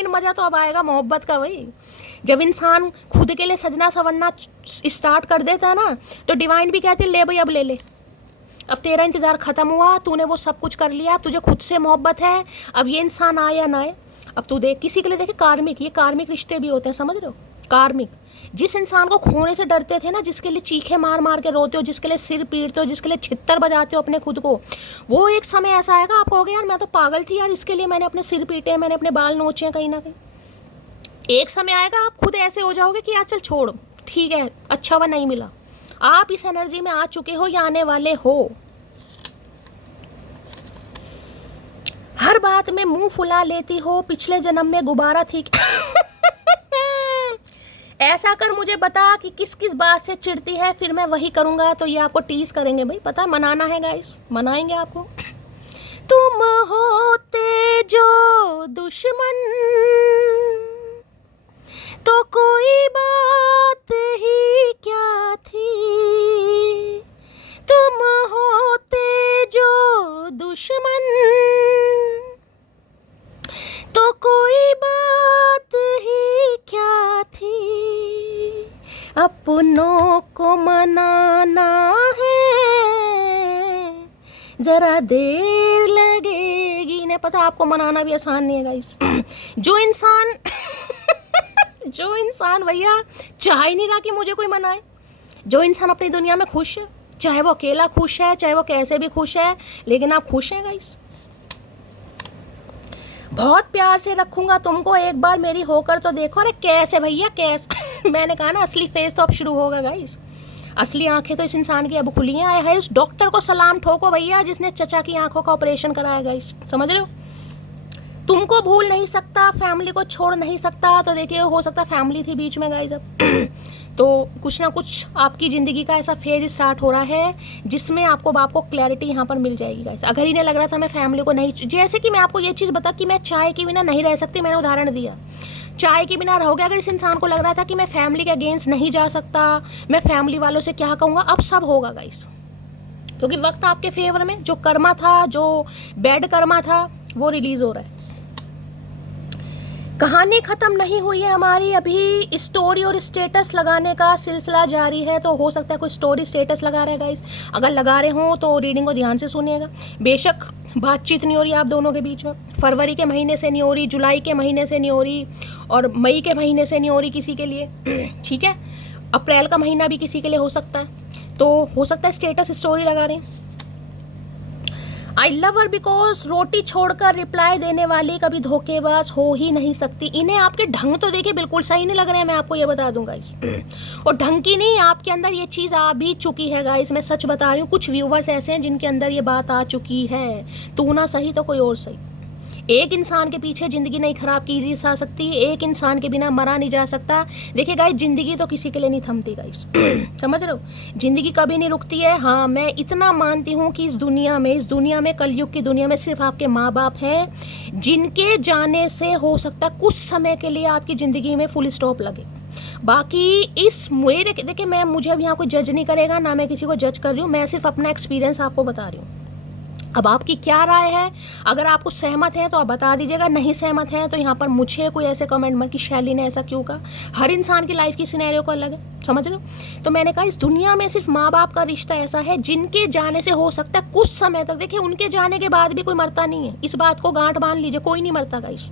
मज़ा तो अब आएगा मोहब्बत का भाई। जब इंसान खुद के लिए सजना संवरना स्टार्ट कर देता है ना, तो डिवाइन भी कहती है ले भाई अब ले ले, अब तेरा इंतज़ार ख़त्म हुआ, तूने वो सब कुछ कर लिया, अब तुझे खुद से मोहब्बत है। अब ये इंसान आए या ना आए, अब तू देख किसी के लिए देखे कार्मिक, ये कार्मिक रिश्ते भी होते हैं, समझ रहे हो। कार्मिक, जिस इंसान को खोने से डरते थे ना, जिसके लिए चीखे मार मार के रोते हो, जिसके लिए सिर पीटते हो, जिसके लिए छित्तर बजाते हो अपने खुद को, वो एक समय ऐसा आएगा आप कहोगे यार मैं तो पागल थी यार, इसके लिए मैंने अपने सिर पीटे, मैंने अपने बाल नोचे कहीं ना कहीं। एक समय आएगा आप खुद ऐसे हो जाओगे कि यार चल छोड़, ठीक है अच्छा हुआ नहीं मिला। आप इस एनर्जी में आ चुके हो या आने वाले हो। हर बात में मुंह फुला लेती हो, पिछले जन्म में गुब्बारा थी। ऐसा कर मुझे बता कि किस किस बात से चिढ़ती है, फिर मैं वही करूँगा। तो ये आपको टीज करेंगे भाई, पता मनाना है गाइस, मनाएंगे आपको। तुम होते जो दुश्मन तो कोई बात ही क्या थी, तुम होते जो दुश्मन तो कोई बात ही क्या थी, अपनों को मनाना है जरा देर लगेगी। ने पता आपको मनाना भी आसान नहीं है गाइस। जो इंसान भैया चाह ही नहीं रहा कि मुझे कोई मनाए, जो इंसान अपनी दुनिया में खुश है, चाहे वो अकेला खुश है, चाहे वो कैसे भी खुश है, लेकिन आप खुश हैं गाइस। बहुत प्यार से रखूंगा तुमको, एक बार मेरी होकर तो देखो। अरे कैसे भैया कैसे। मैंने कहा ना असली फेस तो अब शुरू होगा गाइस, असली आंखें तो इस इंसान की अब खुली हैं। है उस डॉक्टर को सलाम ठोको भैया जिसने चचा की आंखों का ऑपरेशन कराया गाइस, समझ रहे हो। तुमको भूल नहीं सकता, फैमिली को छोड़ नहीं सकता। तो देखिए हो सकता फैमिली थी बीच में गाइस, अब तो कुछ ना कुछ आपकी ज़िंदगी का ऐसा फेज स्टार्ट हो रहा है जिसमें आपको क्लैरिटी यहाँ पर मिल जाएगी गाइस। अगर इन्हें लग रहा था मैं फैमिली को नहीं, जैसे कि मैं आपको ये चीज़ बता कि मैं चाय के बिना नहीं रह सकती, मैंने उदाहरण दिया, चाय के बिना रहोगे। अगर इस इंसान को लग रहा था कि मैं फैमिली के अगेंस्ट नहीं जा सकता, मैं फैमिली वालों से क्या कहूँगा, अब सब होगा गाइस, क्योंकि वक्त आपके फेवर में, जो कर्मा था, जो बैड कर्मा था, वो रिलीज हो रहा है। कहानी खत्म नहीं हुई है हमारी, अभी स्टोरी और स्टेटस लगाने का सिलसिला जारी है। तो हो सकता है कोई स्टोरी स्टेटस लगा रहे गाइस, अगर लगा रहे हो तो रीडिंग को ध्यान से सुनिएगा। बेशक बातचीत नहीं हो रही आप दोनों के बीच में, फरवरी के महीने से नहीं हो रही, जुलाई के महीने से नहीं हो रही, और मई के महीने से नहीं हो रही किसी के लिए, ठीक है, अप्रैल का महीना भी किसी के लिए हो सकता है। तो हो सकता है स्टेटस स्टोरी लगा रहे हैं। आई लव हर बिकॉज रोटी छोड़कर रिप्लाई देने वाली कभी धोखेबाज हो ही नहीं सकती। इन्हें आपके ढंग तो देखिए बिल्कुल सही नहीं लग रहे हैं, मैं आपको ये बता दूंगा। और ढंग की नहीं, आपके अंदर ये चीज़ आ भी चुकी है गाइस, मैं सच बता रही हूँ। कुछ व्यूवर्स ऐसे हैं जिनके अंदर ये बात आ चुकी है, तू ना सही तो कोई और सही। एक इंसान के पीछे ज़िंदगी नहीं ख़राब की जा सकती, एक इंसान के बिना मरा नहीं जा सकता। देखिए गाइस, ज़िंदगी तो किसी के लिए नहीं थमती गाइस, समझ रहे हो, ज़िंदगी कभी नहीं रुकती है। हाँ, मैं इतना मानती हूँ कि इस दुनिया में कलयुग की दुनिया में सिर्फ आपके माँ बाप हैं जिनके जाने से हो सकता है कुछ समय के लिए आपकी ज़िंदगी में फुल स्टॉप लगे। बाकी इस मेरे देखिए, मैं मुझे अब यहाँ कोई जज नहीं करेगा, ना मैं किसी को जज कर रही हूँ, मैं सिर्फ अपना एक्सपीरियंस आपको बता रही हूँ। अब आपकी क्या राय है? अगर आपको सहमत है तो आप बता दीजिएगा, नहीं सहमत है तो यहाँ पर मुझे कोई ऐसे कमेंट मत कि शैली ने ऐसा क्यों कहा। हर इंसान की लाइफ की सिनेरियो को अलग है, समझ रहे हो। तो मैंने कहा इस दुनिया में सिर्फ माँ बाप का रिश्ता ऐसा है जिनके जाने से हो सकता है कुछ समय तक, देखिए उनके जाने के बाद भी कोई मरता नहीं है, इस बात को गांठ बांध लीजिए, कोई नहीं मरता गाइस,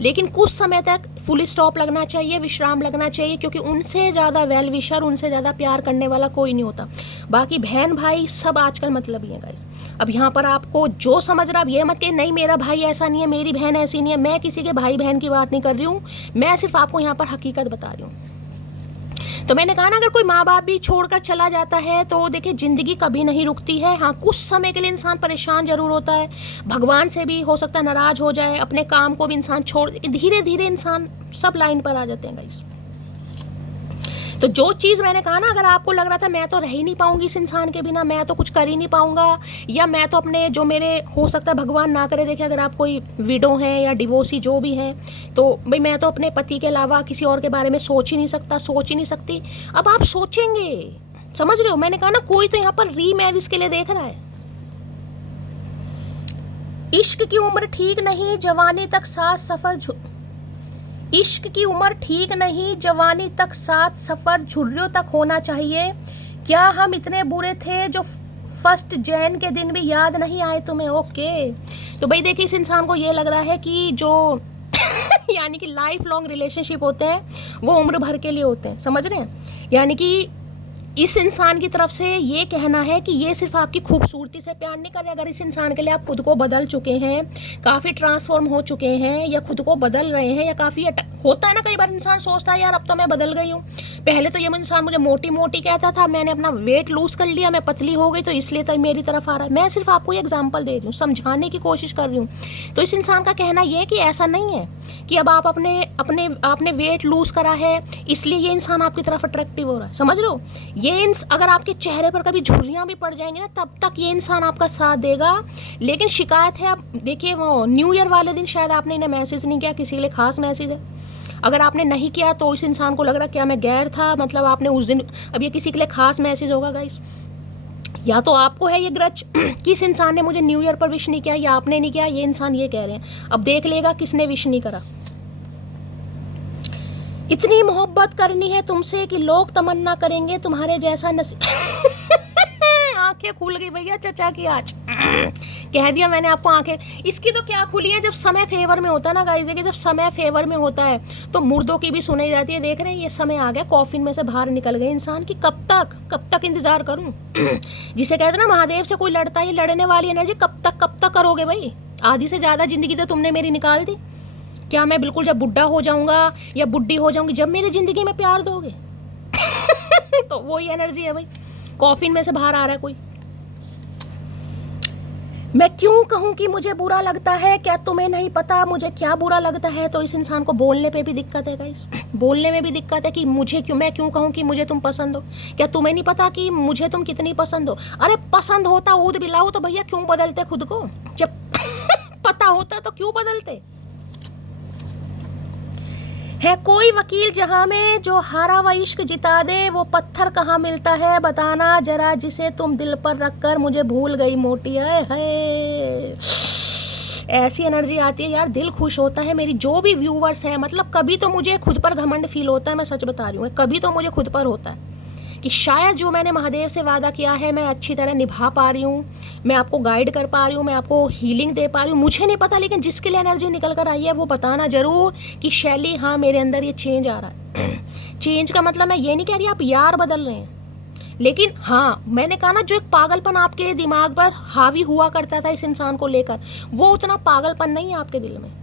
लेकिन कुछ समय तक फुल स्टॉप लगना चाहिए, विश्राम लगना चाहिए, क्योंकि उनसे ज़्यादा वेल विशर, उनसे ज़्यादा प्यार करने वाला कोई नहीं होता। बाकी बहन भाई सब आजकल मतलब ही है गाइस। अब यहाँ पर आपको जो समझ रहा, अब ये मत कि नहीं मेरा भाई ऐसा नहीं है, मेरी बहन ऐसी नहीं है, मैं किसी के भाई बहन की बात नहीं कर रही हूँ, मैं सिर्फ आपको यहाँ पर हकीकत बता रही हूँ। तो मैंने कहा ना, अगर कोई माँ बाप भी छोड़कर चला जाता है तो देखिए ज़िंदगी कभी नहीं रुकती है। हाँ, कुछ समय के लिए इंसान परेशान जरूर होता है, भगवान से भी हो सकता है नाराज हो जाए, अपने काम को भी इंसान छोड़, धीरे धीरे इंसान सब लाइन पर आ जाते हैं गाइस। तो जो चीज़ मैंने कहा ना, अगर आपको लग रहा था मैं तो रह ही नहीं पाऊंगी इस इंसान के बिना, मैं तो कुछ कर ही नहीं पाऊंगा, या मैं तो अपने जो मेरे हो सकता है भगवान ना करे, देखिए अगर आप कोई विडो हैं या डिवोर्सी जो भी हैं, तो भाई मैं तो अपने पति के अलावा किसी और के बारे में सोच ही नहीं सकता, सोच ही नहीं सकती। अब आप सोचेंगे, समझ रहे हो। मैंने कहा ना, कोई तो यहाँ पर रीमैरिज के लिए देख रहा है। इश्क की उम्र ठीक नहीं, जवानी तक साथ सफर, इश्क की उम्र ठीक नहीं, जवानी तक साथ सफर झुर्रियों तक होना चाहिए। क्या हम इतने बुरे थे जो फर्स्ट जैन के दिन भी याद नहीं आए तुम्हें? ओके, तो भाई देखिए इस इंसान को ये लग रहा है कि जो यानी कि लाइफ लॉन्ग रिलेशनशिप होते हैं वो उम्र भर के लिए होते हैं, समझ रहे हैं। यानी कि इस इंसान की तरफ से ये कहना है कि ये सिर्फ आपकी खूबसूरती से प्यार नहीं कर रहे। अगर इस इंसान के लिए आप खुद को बदल चुके हैं, काफ़ी ट्रांसफॉर्म हो चुके हैं, या खुद को बदल रहे हैं, या काफ़ी होता है ना, कई बार इंसान सोचता है यार अब तो मैं बदल गई हूँ, पहले तो ये इंसान मुझे मोटी मोटी कहता था, मैंने अपना वेट लूज कर लिया, मैं पतली हो गई, तो इसलिए तो मेरी तरफ आ रहा है। मैं सिर्फ आपको ये एग्जाम्पल दे रही हूँ, समझाने की कोशिश कर रही हूँ। तो इस इंसान का कहना ये है कि ऐसा नहीं है कि अब आप आपने वेट लूज करा है इसलिए ये इंसान आपकी तरफ अट्रैक्टिव हो रहा है, समझ रहे हो। ये अगर आपके चेहरे पर कभी झुर्रियाँ भी पड़ जाएंगी ना, तब तक ये इंसान आपका साथ देगा। लेकिन शिकायत है, आप देखिए वो न्यू ईयर वाले दिन शायद आपने इन्हें मैसेज नहीं किया, किसी के लिए खास मैसेज है। अगर आपने नहीं किया तो इस इंसान को लग रहा क्या मैं गैर था, मतलब आपने उस दिन, अब ये किसी के लिए खास मैसेज होगा गाइस। या तो आपको है ये ग्रज कि इस इंसान ने मुझे न्यू ईयर पर विश नहीं किया, या आपने नहीं किया, ये इंसान ये कह रहे हैं। अब देख लेगा किसने विश नहीं करा। इतनी मोहब्बत करनी है तुमसे कि लोग तमन्ना करेंगे तुम्हारे जैसा नसीब। आंखें खुल गई भैया चचा की आज, कह दिया मैंने आपको। आंखें इसकी तो क्या खुली है, जब समय फेवर में होता है ना गाइस, देखिए जब समय फेवर में होता है तो मुर्दों की भी सुनाई जाती है। देख रहे हैं ये समय आ गया, कॉफिन में से बाहर निकल गए इंसान की। कब तक इंतजार करूं? जिसे कहते हैं ना महादेव से कोई लड़ता है, लड़ने वाली एनर्जी कब तक करोगे भाई? आधी से ज्यादा जिंदगी तो तुमने मेरी निकाल दी। क्या मैं बिल्कुल जब बुढ़ा हो जाऊंगा या बुढ़ी हो जाऊंगी जब मेरी जिंदगी में प्यार दोगे? तो वही एनर्जी है भाई, कॉफिन में से बाहर आ रहा है कोई। मैं क्यों कहूँ कि मुझे बुरा लगता है? क्या तुम्हें नहीं पता मुझे क्या बुरा लगता है? तो इस इंसान को बोलने पे भी दिक्कत है गाइस, बोलने में भी दिक्कत है कि मैं क्यों कहूँ कि मुझे तुम पसंद हो। क्या तुम्हें नहीं पता कि मुझे तुम कितनी पसंद हो? अरे पसंद होता ऊद बिलाओ तो भैया क्यों बदलते खुद को? जब पता होता तो क्यों बदलते? है कोई वकील जहां में जो हारा व इश्क जिता दे, वो पत्थर कहाँ मिलता है बताना जरा, जिसे तुम दिल पर रखकर मुझे भूल गई मोटी है। ऐसी एनर्जी आती है यार, दिल खुश होता है। मेरी जो भी व्यूवर्स है, मतलब कभी तो मुझे खुद पर घमंड फील होता है, मैं सच बता रही हूँ, कभी तो मुझे खुद पर होता है कि शायद जो मैंने महादेव से वादा किया है मैं अच्छी तरह निभा पा रही हूँ, मैं आपको गाइड कर पा रही हूँ, मैं आपको हीलिंग दे पा रही हूँ। मुझे नहीं पता, लेकिन जिसके लिए एनर्जी निकल कर आई है वो बताना ज़रूर कि शैली हाँ मेरे अंदर ये चेंज आ रहा है। चेंज का मतलब मैं ये नहीं कह रही आप यार बदल रहे हैं, लेकिन हाँ मैंने कहा ना, जो एक पागलपन आपके दिमाग पर हावी हुआ करता था इस इंसान को लेकर, वो उतना पागलपन नहीं है आपके दिल में।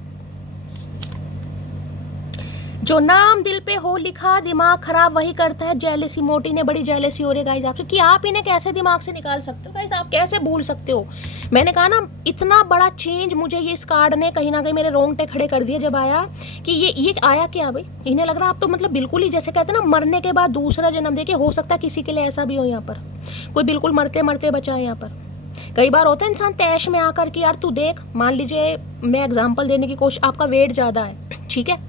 जो नाम दिल पे हो लिखा दिमाग खराब वही करता है जेलेसी। मोटी ने बड़ी जेलेसी हो रही है गाइस आपसे कि आप इन्हें कैसे दिमाग से निकाल सकते हो गाइस, आप कैसे भूल सकते हो? मैंने कहा ना, इतना बड़ा चेंज मुझे ये इस कार्ड ने कहीं ना कहीं मेरे रोंगटे खड़े कर दिए जब आया कि ये आया क्या भाई। इन्हें लग रहा आप तो मतलब बिल्कुल ही जैसे कहते हैं ना, मरने के बाद दूसरा जन्म देके, हो सकता है किसी के लिए ऐसा भी हो यहाँ पर, कोई बिल्कुल मरते मरते बचा है यहाँ पर। कई बार होता है इंसान तैश में आकर कि यार तू देख, मान लीजिए मैं एग्जाम्पल देने की कोशिश, आपका वेट ज़्यादा है, ठीक है,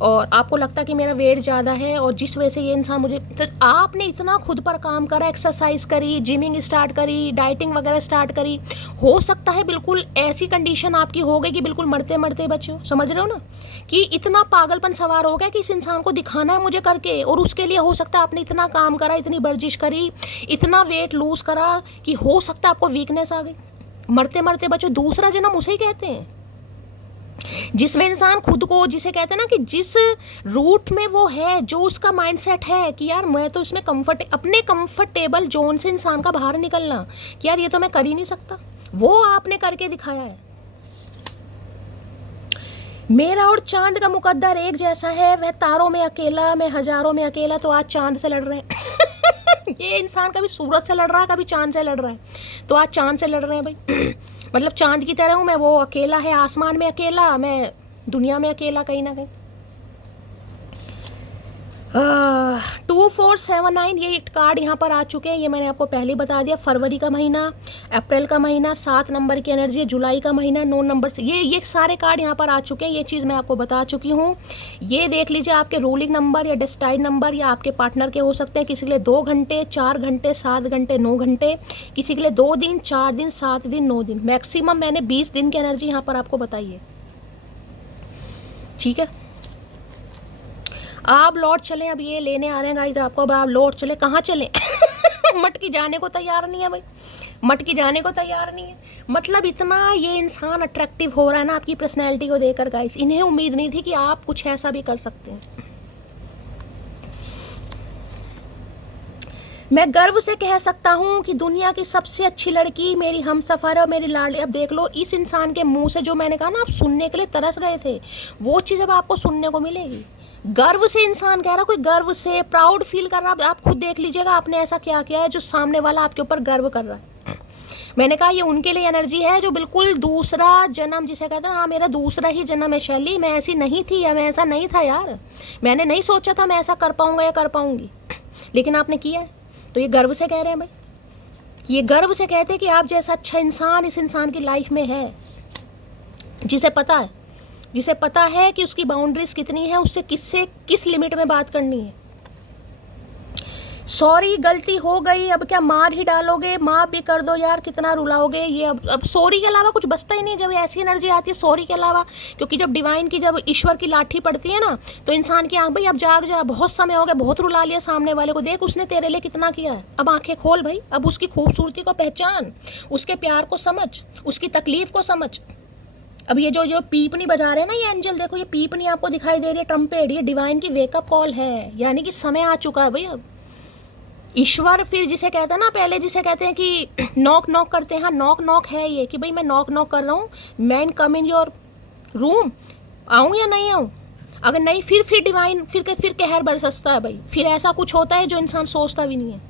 और आपको लगता है कि मेरा वेट ज़्यादा है और जिस वजह से ये इंसान मुझे, तो आपने इतना खुद पर काम करा, एक्सरसाइज करी, जिमिंग स्टार्ट करी, डाइटिंग वगैरह स्टार्ट करी, हो सकता है बिल्कुल ऐसी कंडीशन आपकी हो गई कि बिल्कुल मरते मरते बचे हो। समझ रहे हो ना कि इतना पागलपन सवार हो गया कि इस इंसान को दिखाना है मुझे करके, और उसके लिए हो सकता है आपने इतना काम करा, इतनी वर्जिश करी, इतना वेट लूज करा कि हो सकता है आपको वीकनेस आ गई, मरते मरते बचो। दूसरा जन्म उसे ही कहते हैं जिसमें इंसान खुद को, जिसे कहते हैं ना कि जिस रूट में वो है, जो उसका माइंडसेट है कि यार मैं तो इसमें अपने कंफर्टेबल जोन से इंसान का बाहर निकलना कि यार ये तो मैं कर ही नहीं सकता, वो आपने करके दिखाया है। मेरा और चांद का मुकद्दर एक जैसा है, वह तारों में अकेला, मैं हजारों में अकेला। तो आज चांद से लड़ रहे हैं ये इंसान कभी सूरज से लड़ रहा है, कभी चांद से लड़ रहा है, तो आज चांद से लड़ रहे हैं भाई मतलब चांद की तरह हूँ मैं, वो अकेला है आसमान में अकेला, मैं दुनिया में अकेला कहीं ना कहीं। 2479 ये कार्ड यहाँ पर आ चुके हैं, ये मैंने आपको पहले बता दिया। फरवरी का महीना, अप्रैल का महीना, 7 नंबर की एनर्जी है, जुलाई का महीना 9 नंबर से, ये सारे कार्ड यहाँ पर आ चुके हैं। ये चीज़ मैं आपको बता चुकी हूँ। ये देख लीजिए आपके रूलिंग नंबर या डेस्टाइड नंबर या आपके पार्टनर के हो सकते हैं। किसी के लिए 2 घंटे, 4 घंटे, 7 घंटे, 9 घंटे, किसी के लिए 2 दिन, 4 दिन, 7 दिन, 9 दिन, मैक्सिमम मैंने 20 दिन की एनर्जी यहाँ पर आपको बताई है, ठीक है। आप लौट चले, अब ये लेने आ रहे हैं गाइस आपको, अब आप लौट चले, कहाँ चले मटकी जाने को तैयार नहीं है भाई, मटकी जाने को तैयार नहीं है। मतलब इतना ये इंसान अट्रैक्टिव हो रहा है ना आपकी पर्सनैलिटी को देखकर गाइस, इन्हें उम्मीद नहीं थी कि आप कुछ ऐसा भी कर सकते हैं। मैं गर्व से कह सकता हूँ कि दुनिया की सबसे अच्छी लड़की मेरी हमसफर है और मेरी लाडली। अब देख लो इस इंसान के मुंह से जो मैंने कहा ना, आप सुनने के लिए तरस गए थे, वो चीज़ अब आपको सुनने को मिलेगी। गर्व से इंसान कह रहा, कोई गर्व से प्राउड फील कर रहा। आप खुद देख लीजिएगा आपने ऐसा क्या किया है जो सामने वाला आपके ऊपर गर्व कर रहा है। मैंने कहा ये उनके लिए एनर्जी है जो बिल्कुल दूसरा जन्म, जिसे कहते हैं हाँ मेरा दूसरा ही जन्म है शैली, मैं ऐसी नहीं थी या मैं ऐसा नहीं था यार, मैंने नहीं सोचा था मैं ऐसा कर पाऊँगा या कर पाऊँगी, लेकिन आपने किया है। तो ये गर्व से कह रहे हैं भाई, कि ये गर्व से कहते हैं कि आप जैसा अच्छा इंसान इस इंसान की लाइफ में है, जिसे पता है कि उसकी बाउंड्रीज कितनी है, उससे किस लिमिट में बात करनी है। सॉरी गलती हो गई, अब क्या मार ही डालोगे, माफ़ भी कर दो यार, कितना रुलाओगे। ये अब सॉरी के अलावा कुछ बचता ही नहीं जब ऐसी एनर्जी आती है सॉरी के अलावा, क्योंकि जब डिवाइन की, जब ईश्वर की लाठी पड़ती है ना, तो इंसान की आंख, भाई अब जाग जा, बहुत समय हो गया, बहुत रुला लिया सामने वाले को, देख उसने तेरे लिए कितना किया है, अब आंखें खोल भाई, अब उसकी खूबसूरती को पहचान, उसके प्यार को समझ, उसकी तकलीफ को समझ। अब ये जो पीपनी बजा रहे हैं ना ये एंजल, देखो ये पीपनी आपको दिखाई दे रही है, ट्रम्पेट, ये डिवाइन की वेकअप कॉल है, यानी कि समय आ चुका है भाई। अब ईश्वर फिर जिसे कहते हैं ना, पहले जिसे कहते हैं कि नॉक नॉक करते हैं, हाँ नॉक नॉक है ये, कि भाई मैं नॉक नॉक कर रहा हूँ, man come in your room, आऊँ या नहीं आऊँ। अगर नहीं फिर डिवाइन फिर कहर बरसता है भाई, फिर ऐसा कुछ होता है जो इंसान सोचता भी नहीं है।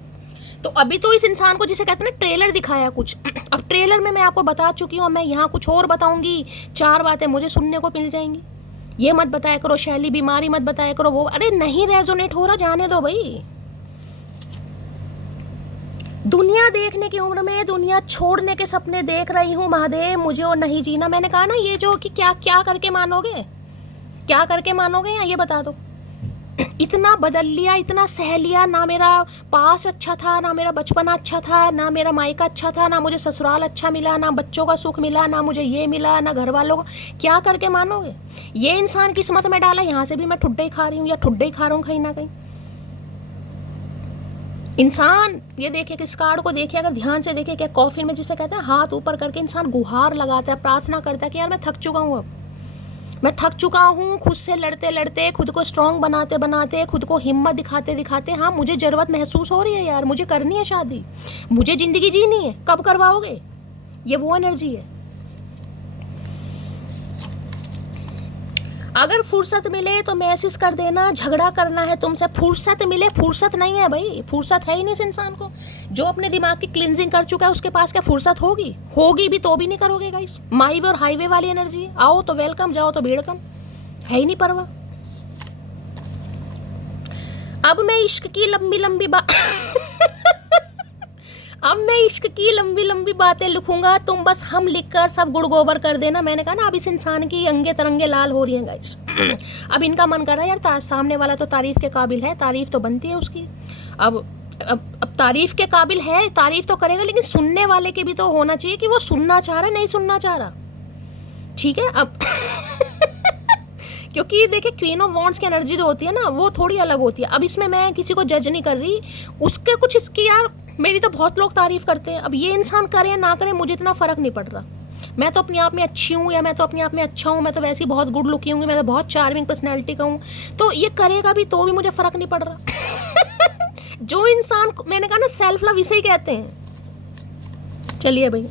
तो अभी तो इस इंसान को जिसे कहते हैं ना ट्रेलर दिखाया कुछ, अब ट्रेलर में मैं आपको बता चुकी हूँ, मैं यहाँ कुछ और बताऊंगी, 4 बातें मुझे सुनने को मिल जाएंगी। ये मत बताया करो, शैली बीमारी मत बताया करो, वो अरे नहीं रेजोनेट हो रहा, जाने दो भाई। दुनिया देखने की उम्र में दुनिया छोड़ने के सपने देख रही हूँ महादेव, मुझे और नहीं जीना। मैंने कहा ना ये जो कि क्या क्या करके मानोगे, क्या करके मानोगे, या ये बता दो। इतना बदल लिया, इतना सह लिया, ना मेरा पास अच्छा था, ना मेरा बचपना अच्छा था, ना मेरा मायका अच्छा था, ना मुझे ससुराल अच्छा मिला, ना बच्चों का सुख मिला, ना मुझे ये मिला, ना घर वालों को, क्या करके मानोगे। ये इंसान किस्मत में डाला, यहाँ से भी मैं ठुड्डे ही खा रही हूँ या ठुड्डे ही खा रहा हूँ कहीं ना कहीं। इंसान ये देखिए, किस कार्ड को देखिए, अगर ध्यान से देखिए, क्या कॉफिन में जिसे कहते हैं हाथ ऊपर करके इंसान गुहार लगाता है, प्रार्थना करता है कि यार मैं थक चुका हूँ, अब मैं थक चुका हूँ, खुद से लड़ते लड़ते, खुद को स्ट्रांग बनाते बनाते, खुद को हिम्मत दिखाते दिखाते। हाँ मुझे ज़रूरत महसूस हो रही है यार, मुझे करनी है शादी, मुझे ज़िंदगी जीनी है, कब करवाओगे, ये वो एनर्जी है। अगर फुर्सत मिले तो मैसेज कर देना, झगड़ा करना है तुमसे, फुर्सत मिले, फुर्सत नहीं है भाई, फुर्सत है ही नहीं इस इंसान को। जो अपने दिमाग की क्लिनजिंग कर चुका है उसके पास क्या फुर्सत होगी, होगी भी तो भी नहीं करोगे गाइस। माई वे और हाईवे वाली एनर्जी, आओ तो वेलकम, जाओ तो भीड़ कम, है ही नहीं परवाह। अब मैं इश्क की लंबी लंबी बात अब मैं इश्क की लंबी लंबी बातें लिखूंगा, तुम बस हम लिखकर सब गुड़ गोबर कर देना। मैंने कहा ना, अब इस इंसान की अंगे तरंगे लाल हो रही हैं गाइस। अब इनका मन कर रहा है यार, सामने वाला तो तारीफ के काबिल है, तारीफ तो बनती है उसकी। अब तारीफ के काबिल है, तारीफ तो करेगा, लेकिन सुनने वाले के भी तो होना चाहिए कि वो सुनना चाह रहा है, नहीं सुनना चाह रहा, ठीक है। अब क्योंकि देखिए क्वीन ऑफ वॉन्ड्स की एनर्जी जो होती है ना, वो थोड़ी अलग होती है। अब इसमें मैं किसी को जज नहीं कर रही, उसके कुछ इसकी यार, मेरी तो बहुत लोग तारीफ करते हैं, अब ये इंसान करे ना करे मुझे इतना फ़र्क नहीं पड़ रहा। मैं तो अपने आप में अच्छी हूँ, या मैं तो अपने आप में अच्छा हूँ, मैं तो वैसे ही बहुत गुड लुकिंग हूँ, मैं तो बहुत चार्मिंग पर्सनैलिटी का हूँ, तो ये करेगा भी तो भी मुझे फ़र्क नहीं पड़ रहा। जो इंसान, मैंने कहा ना, सेल्फ लव इसे ही कहते हैं। चलिए भाई,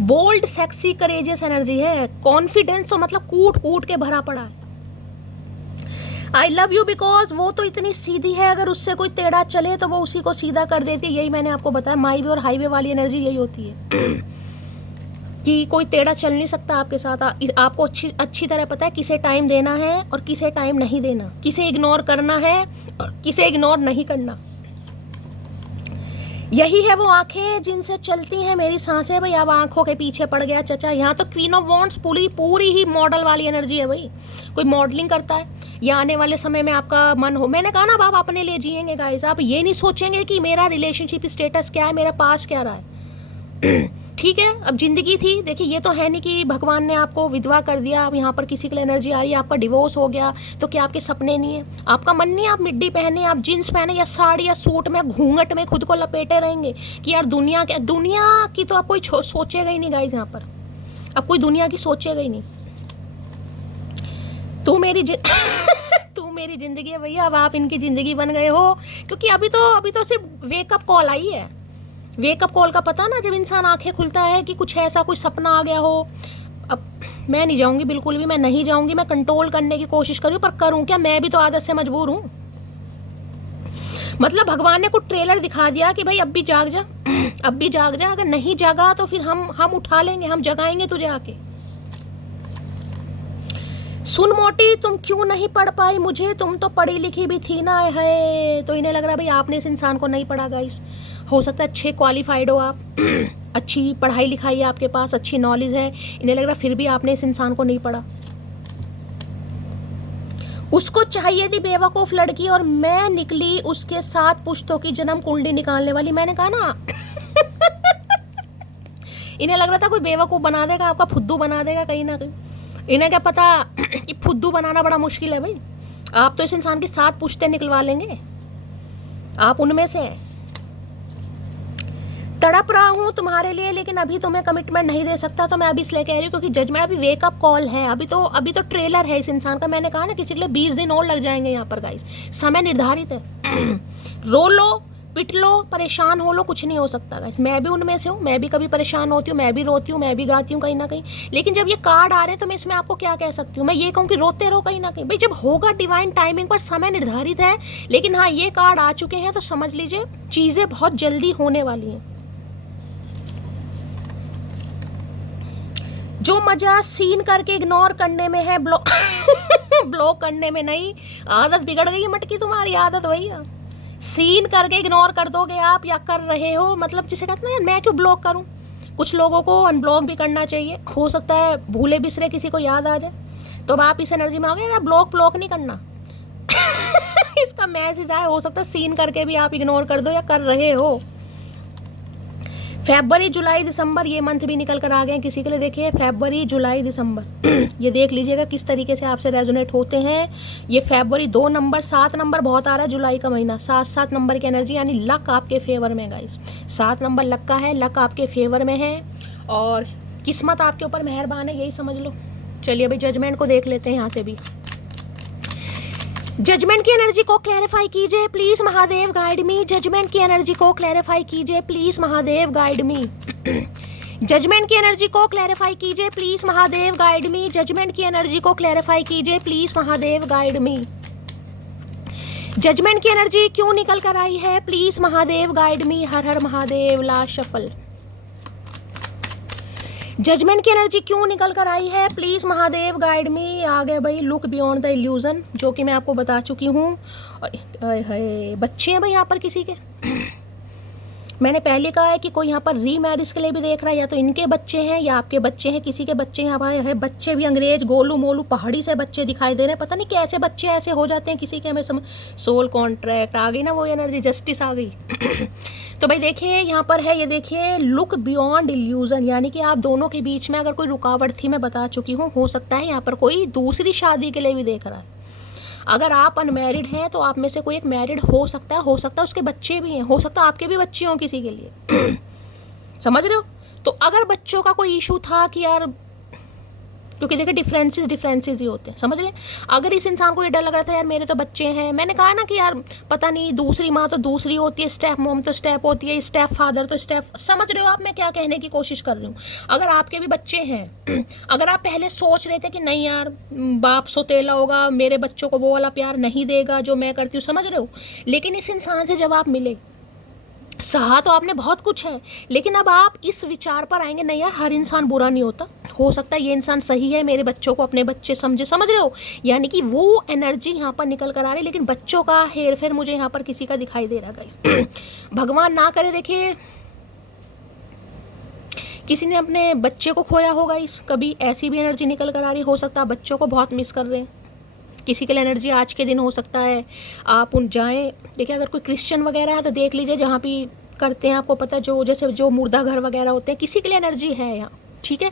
बोल्ड सेक्सी करेजियस एनर्जी है, कॉन्फिडेंस तो मतलब कूट कूट के भरा पड़ा है। आई लव यू बिकॉज वो तो इतनी सीधी है, अगर उससे कोई टेढ़ा चले तो वो उसी को सीधा कर देती है। यही मैंने आपको बताया, माई वे और हाईवे वाली एनर्जी यही होती है कि कोई टेढ़ा चल नहीं सकता आपके साथ। आपको अच्छी तरह पता है किसे टाइम देना है और किसे टाइम नहीं देना, किसे इग्नोर करना है और किसे इग्नोर नहीं करना। यही है वो आंखें जिनसे चलती हैं मेरी सांसें। भाई अब आंखों के पीछे पड़ गया चचा। यहाँ तो क्वीन ऑफ वॉन्ड्स पूरी ही मॉडल वाली एनर्जी है भाई। कोई मॉडलिंग करता है या आने वाले समय में आपका मन हो, मैंने कहा ना, अब आप अपने लिए जिएंगे गाइस। आप ये नहीं सोचेंगे कि मेरा रिलेशनशिप स्टेटस क्या है, मेरा पास क्या रहा है। ठीक है, अब जिंदगी थी, देखिए ये तो है नहीं कि भगवान ने आपको विधवा कर दिया, अब यहाँ पर किसी के लिए एनर्जी आ रही है, आपका डिवोर्स हो गया तो क्या आपके सपने नहीं है, आपका मन नहीं है आप मिड्डी पहने, आप जींस पहने या साड़ी या सूट में घूंघट में खुद को लपेटे रहेंगे कि यार दुनिया की तो आप कोई सोचेगा ही नहीं गाइस। यहाँ पर अब कोई दुनिया की सोचेगा ही नहीं। तू मेरी जिंदगी है भैया, अब आप इनकी जिंदगी बन गए हो। क्योंकि अभी तो सिर्फ वेकअप कॉल आई है। वेकअप कॉल का पता ना, जब इंसान आंखें खुलता है कि कुछ ऐसा कोई सपना आ गया हो। अब मैं नहीं जाऊंगी, बिल्कुल भी मैं नहीं जाऊंगी। मैं कंट्रोल करने की कोशिश करूँ, पर करूँ क्या, मैं भी तो आदत से मजबूर हूँ। मतलब भगवान ने कुछ ट्रेलर दिखा दिया कि भाई अब भी जाग जा, अब भी जाग जा। अगर नहीं जागा तो फिर हम उठा लेंगे, हम जगाएंगे तुझे आके। सुन मोटी, तुम क्यों नहीं पढ़ पाई मुझे, तुम तो पढ़ी लिखी भी थी ना है। तो इन्हें लग रहा है भाई आपने इस इंसान को नहीं पढ़ा गाइस। हो सकता है अच्छे क्वालिफाइड हो आप, अच्छी पढ़ाई लिखाई है आपके पास, अच्छी नॉलेज है, इन्हें लग रहा फिर भी आपने इस इंसान को नहीं पढ़ा। उसको चाहिए थी बेवकूफ़ लड़की और मैं निकली उसके 7 पुश्तों की जन्म कुंडली निकालने वाली। मैंने कहा ना इन्हें लग रहा था कोई बेवकूफ़ बना देगा, आपका फुद्दू बना देगा कहीं ना कहीं। इन्हें क्या पता कि फुद्दू बनाना बड़ा मुश्किल है भाई। आप तो इस इंसान की 7 पुश्तें निकलवा लेंगे, आप उनमें से हैं। तड़प रहा हूँ तुम्हारे लिए, लेकिन अभी तुम्हें कमिटमेंट नहीं दे सकता। तो मैं अभी इसलिए कह रही हूँ क्योंकि जजमेंट अभी वेकअप कॉल है, अभी तो ट्रेलर है इस इंसान का। मैंने कहा ना किसी के लिए 20 दिन और लग जाएंगे यहाँ पर गाइस, समय निर्धारित है। रो लो, पिट लो, परेशान हो लो, कुछ नहीं हो सकता गाइस। मैं भी उनमें से हूँ, मैं भी कभी परेशान होती हूँ, मैं भी रोती हूँ, मैं भी गाती हूँ कहीं ना कहीं। लेकिन जब ये कार्ड आ रहे हैं तो मैं इसमें आपको क्या कह सकती हूँ, मैं ये कहूँ कि रोते रहो कहीं ना कहीं। भाई जब होगा डिवाइन टाइमिंग पर, समय निर्धारित है। लेकिन हाँ, ये कार्ड आ चुके हैं तो समझ लीजिए चीज़ें बहुत जल्दी होने वाली हैं। जो मजा सीन करके इग्नोर करने में है, ब्लॉक ब्लॉक करने में नहीं। आदत बिगड़ गई है मटकी तुम्हारी, आदत भैया। सीन करके इग्नोर कर दोगे आप, या कर रहे हो, मतलब जिसे कहते हैं ना, मैं क्यों ब्लॉक करूं। कुछ लोगों को अनब्लॉक भी करना चाहिए, हो सकता है भूले बिसरे किसी को याद आ जाए, तो अब आप इस एनर्जी में आ गए ना, ब्लॉक नहीं करना। इसका मैसेज आए, हो सकता है सीन करके भी आप इग्नोर कर दो या कर रहे हो। फरवरी, जुलाई, दिसंबर, ये मंथ भी निकल कर आ गए हैं किसी के लिए। देखिए फरवरी, जुलाई, दिसंबर, ये देख लीजिएगा किस तरीके से आपसे रेजोनेट होते हैं। ये फरवरी 2 नंबर, 7 नंबर बहुत आ रहा है, जुलाई का महीना 7 नंबर की एनर्जी, यानी लक आपके फेवर में गाइस। 7 नंबर लक का है, लक आपके फेवर में है और किस्मत आपके ऊपर मेहरबान है, यही समझ लो। चलिए अभी जजमेंट को देख लेते हैं यहाँ से भी। जजमेंट की एनर्जी को क्लैरिफाई कीजिए please Mahadev, guide me. Judgement की एनर्जी को क्लैरिफाई कीजिए please Mahadev, guide me. Judgement की एनर्जी को क्लैरिफाई कीजिए please Mahadev, guide me. Judgement की एनर्जी को क्लैरिफाई कीजिए please Mahadev, guide me. Judgement की एनर्जी क्यों निकल कर आई है, प्लीज महादेव, गाइड मी। हर हर महादेव, लास्ट शफल। जजमेंट की एनर्जी क्यों निकल कर आई है, प्लीज महादेव, गाइड मी। आ गए भाई, लुक बियॉन्ड द इल्यूजन, जो कि मैं आपको बता चुकी हूँ। बच्चे हैं भाई यहाँ पर किसी के। मैंने पहले कहा है कि कोई यहाँ पर रीमैरिज के लिए भी देख रहा है, या तो इनके बच्चे हैं या आपके बच्चे हैं, किसी के बच्चे यहाँ पर है। बच्चे भी अंग्रेज गोलू मोलू पहाड़ी से बच्चे दिखाई दे रहे हैं, पता नहीं कैसे बच्चे ऐसे हो जाते हैं किसी के। हमें सोल कॉन्ट्रैक्ट आ गई ना, वो एनर्जी जस्टिस आ गई। तो भाई देखिए यहाँ पर है, ये देखिए लुक बियॉन्ड इल्यूजन, यानी कि आप दोनों के बीच में अगर कोई रुकावट थी, मैं बता चुकी हूँ, हो सकता है यहाँ पर कोई दूसरी शादी के लिए भी देख रहा है। अगर आप अनमैरिड हैं तो आप में से कोई एक मैरिड हो सकता है उसके बच्चे भी हैं, हो सकता है आपके भी बच्चे हों किसी के लिए। समझ रहे हो। तो अगर बच्चों का कोई इशू था कि यार, क्योंकि देखिए डिफरेंसेस ही होते हैं, समझ रहे हैं। अगर इस इंसान को ये डर लग रहा था यार मेरे तो बच्चे हैं, मैंने कहा ना कि यार पता नहीं दूसरी माँ तो दूसरी होती है, स्टेप मॉम तो स्टेप होती है, स्टेप फादर तो स्टेप, समझ रहे हो आप मैं क्या कहने की कोशिश कर रही हूँ। अगर आपके भी बच्चे हैं, अगर आप पहले सोच रहे थे कि नहीं यार बाप सोतेला होगा, मेरे बच्चों को वो वाला प्यार नहीं देगा जो मैं करती हूँ, समझ रहे हो। लेकिन इस इंसान से जब आप मिले, सहा तो आपने बहुत कुछ है, लेकिन अब आप इस विचार पर आएंगे नहीं यार हर इंसान बुरा नहीं होता, हो सकता है ये इंसान सही है, मेरे बच्चों को अपने बच्चे समझे, समझ रहे हो। यानी कि वो एनर्जी यहाँ पर निकल कर आ रही, लेकिन बच्चों का हेर फेर मुझे यहाँ पर किसी का दिखाई दे रहा है। भगवान ना करे, देखिए किसी ने अपने बच्चे को खोया होगा, इस कभी ऐसी भी एनर्जी निकल कर आ रही, हो सकता है बच्चों को बहुत मिस कर रहे हैं। किसी के लिए एनर्जी आज के दिन हो सकता है आप उन जाएं, देखिए अगर कोई क्रिश्चियन वगैरह है तो देख लीजिए जहाँ भी करते हैं, आपको पता है जो जैसे जो मुर्दा घर वगैरह होते हैं, किसी के लिए एनर्जी है यहाँ, ठीक है।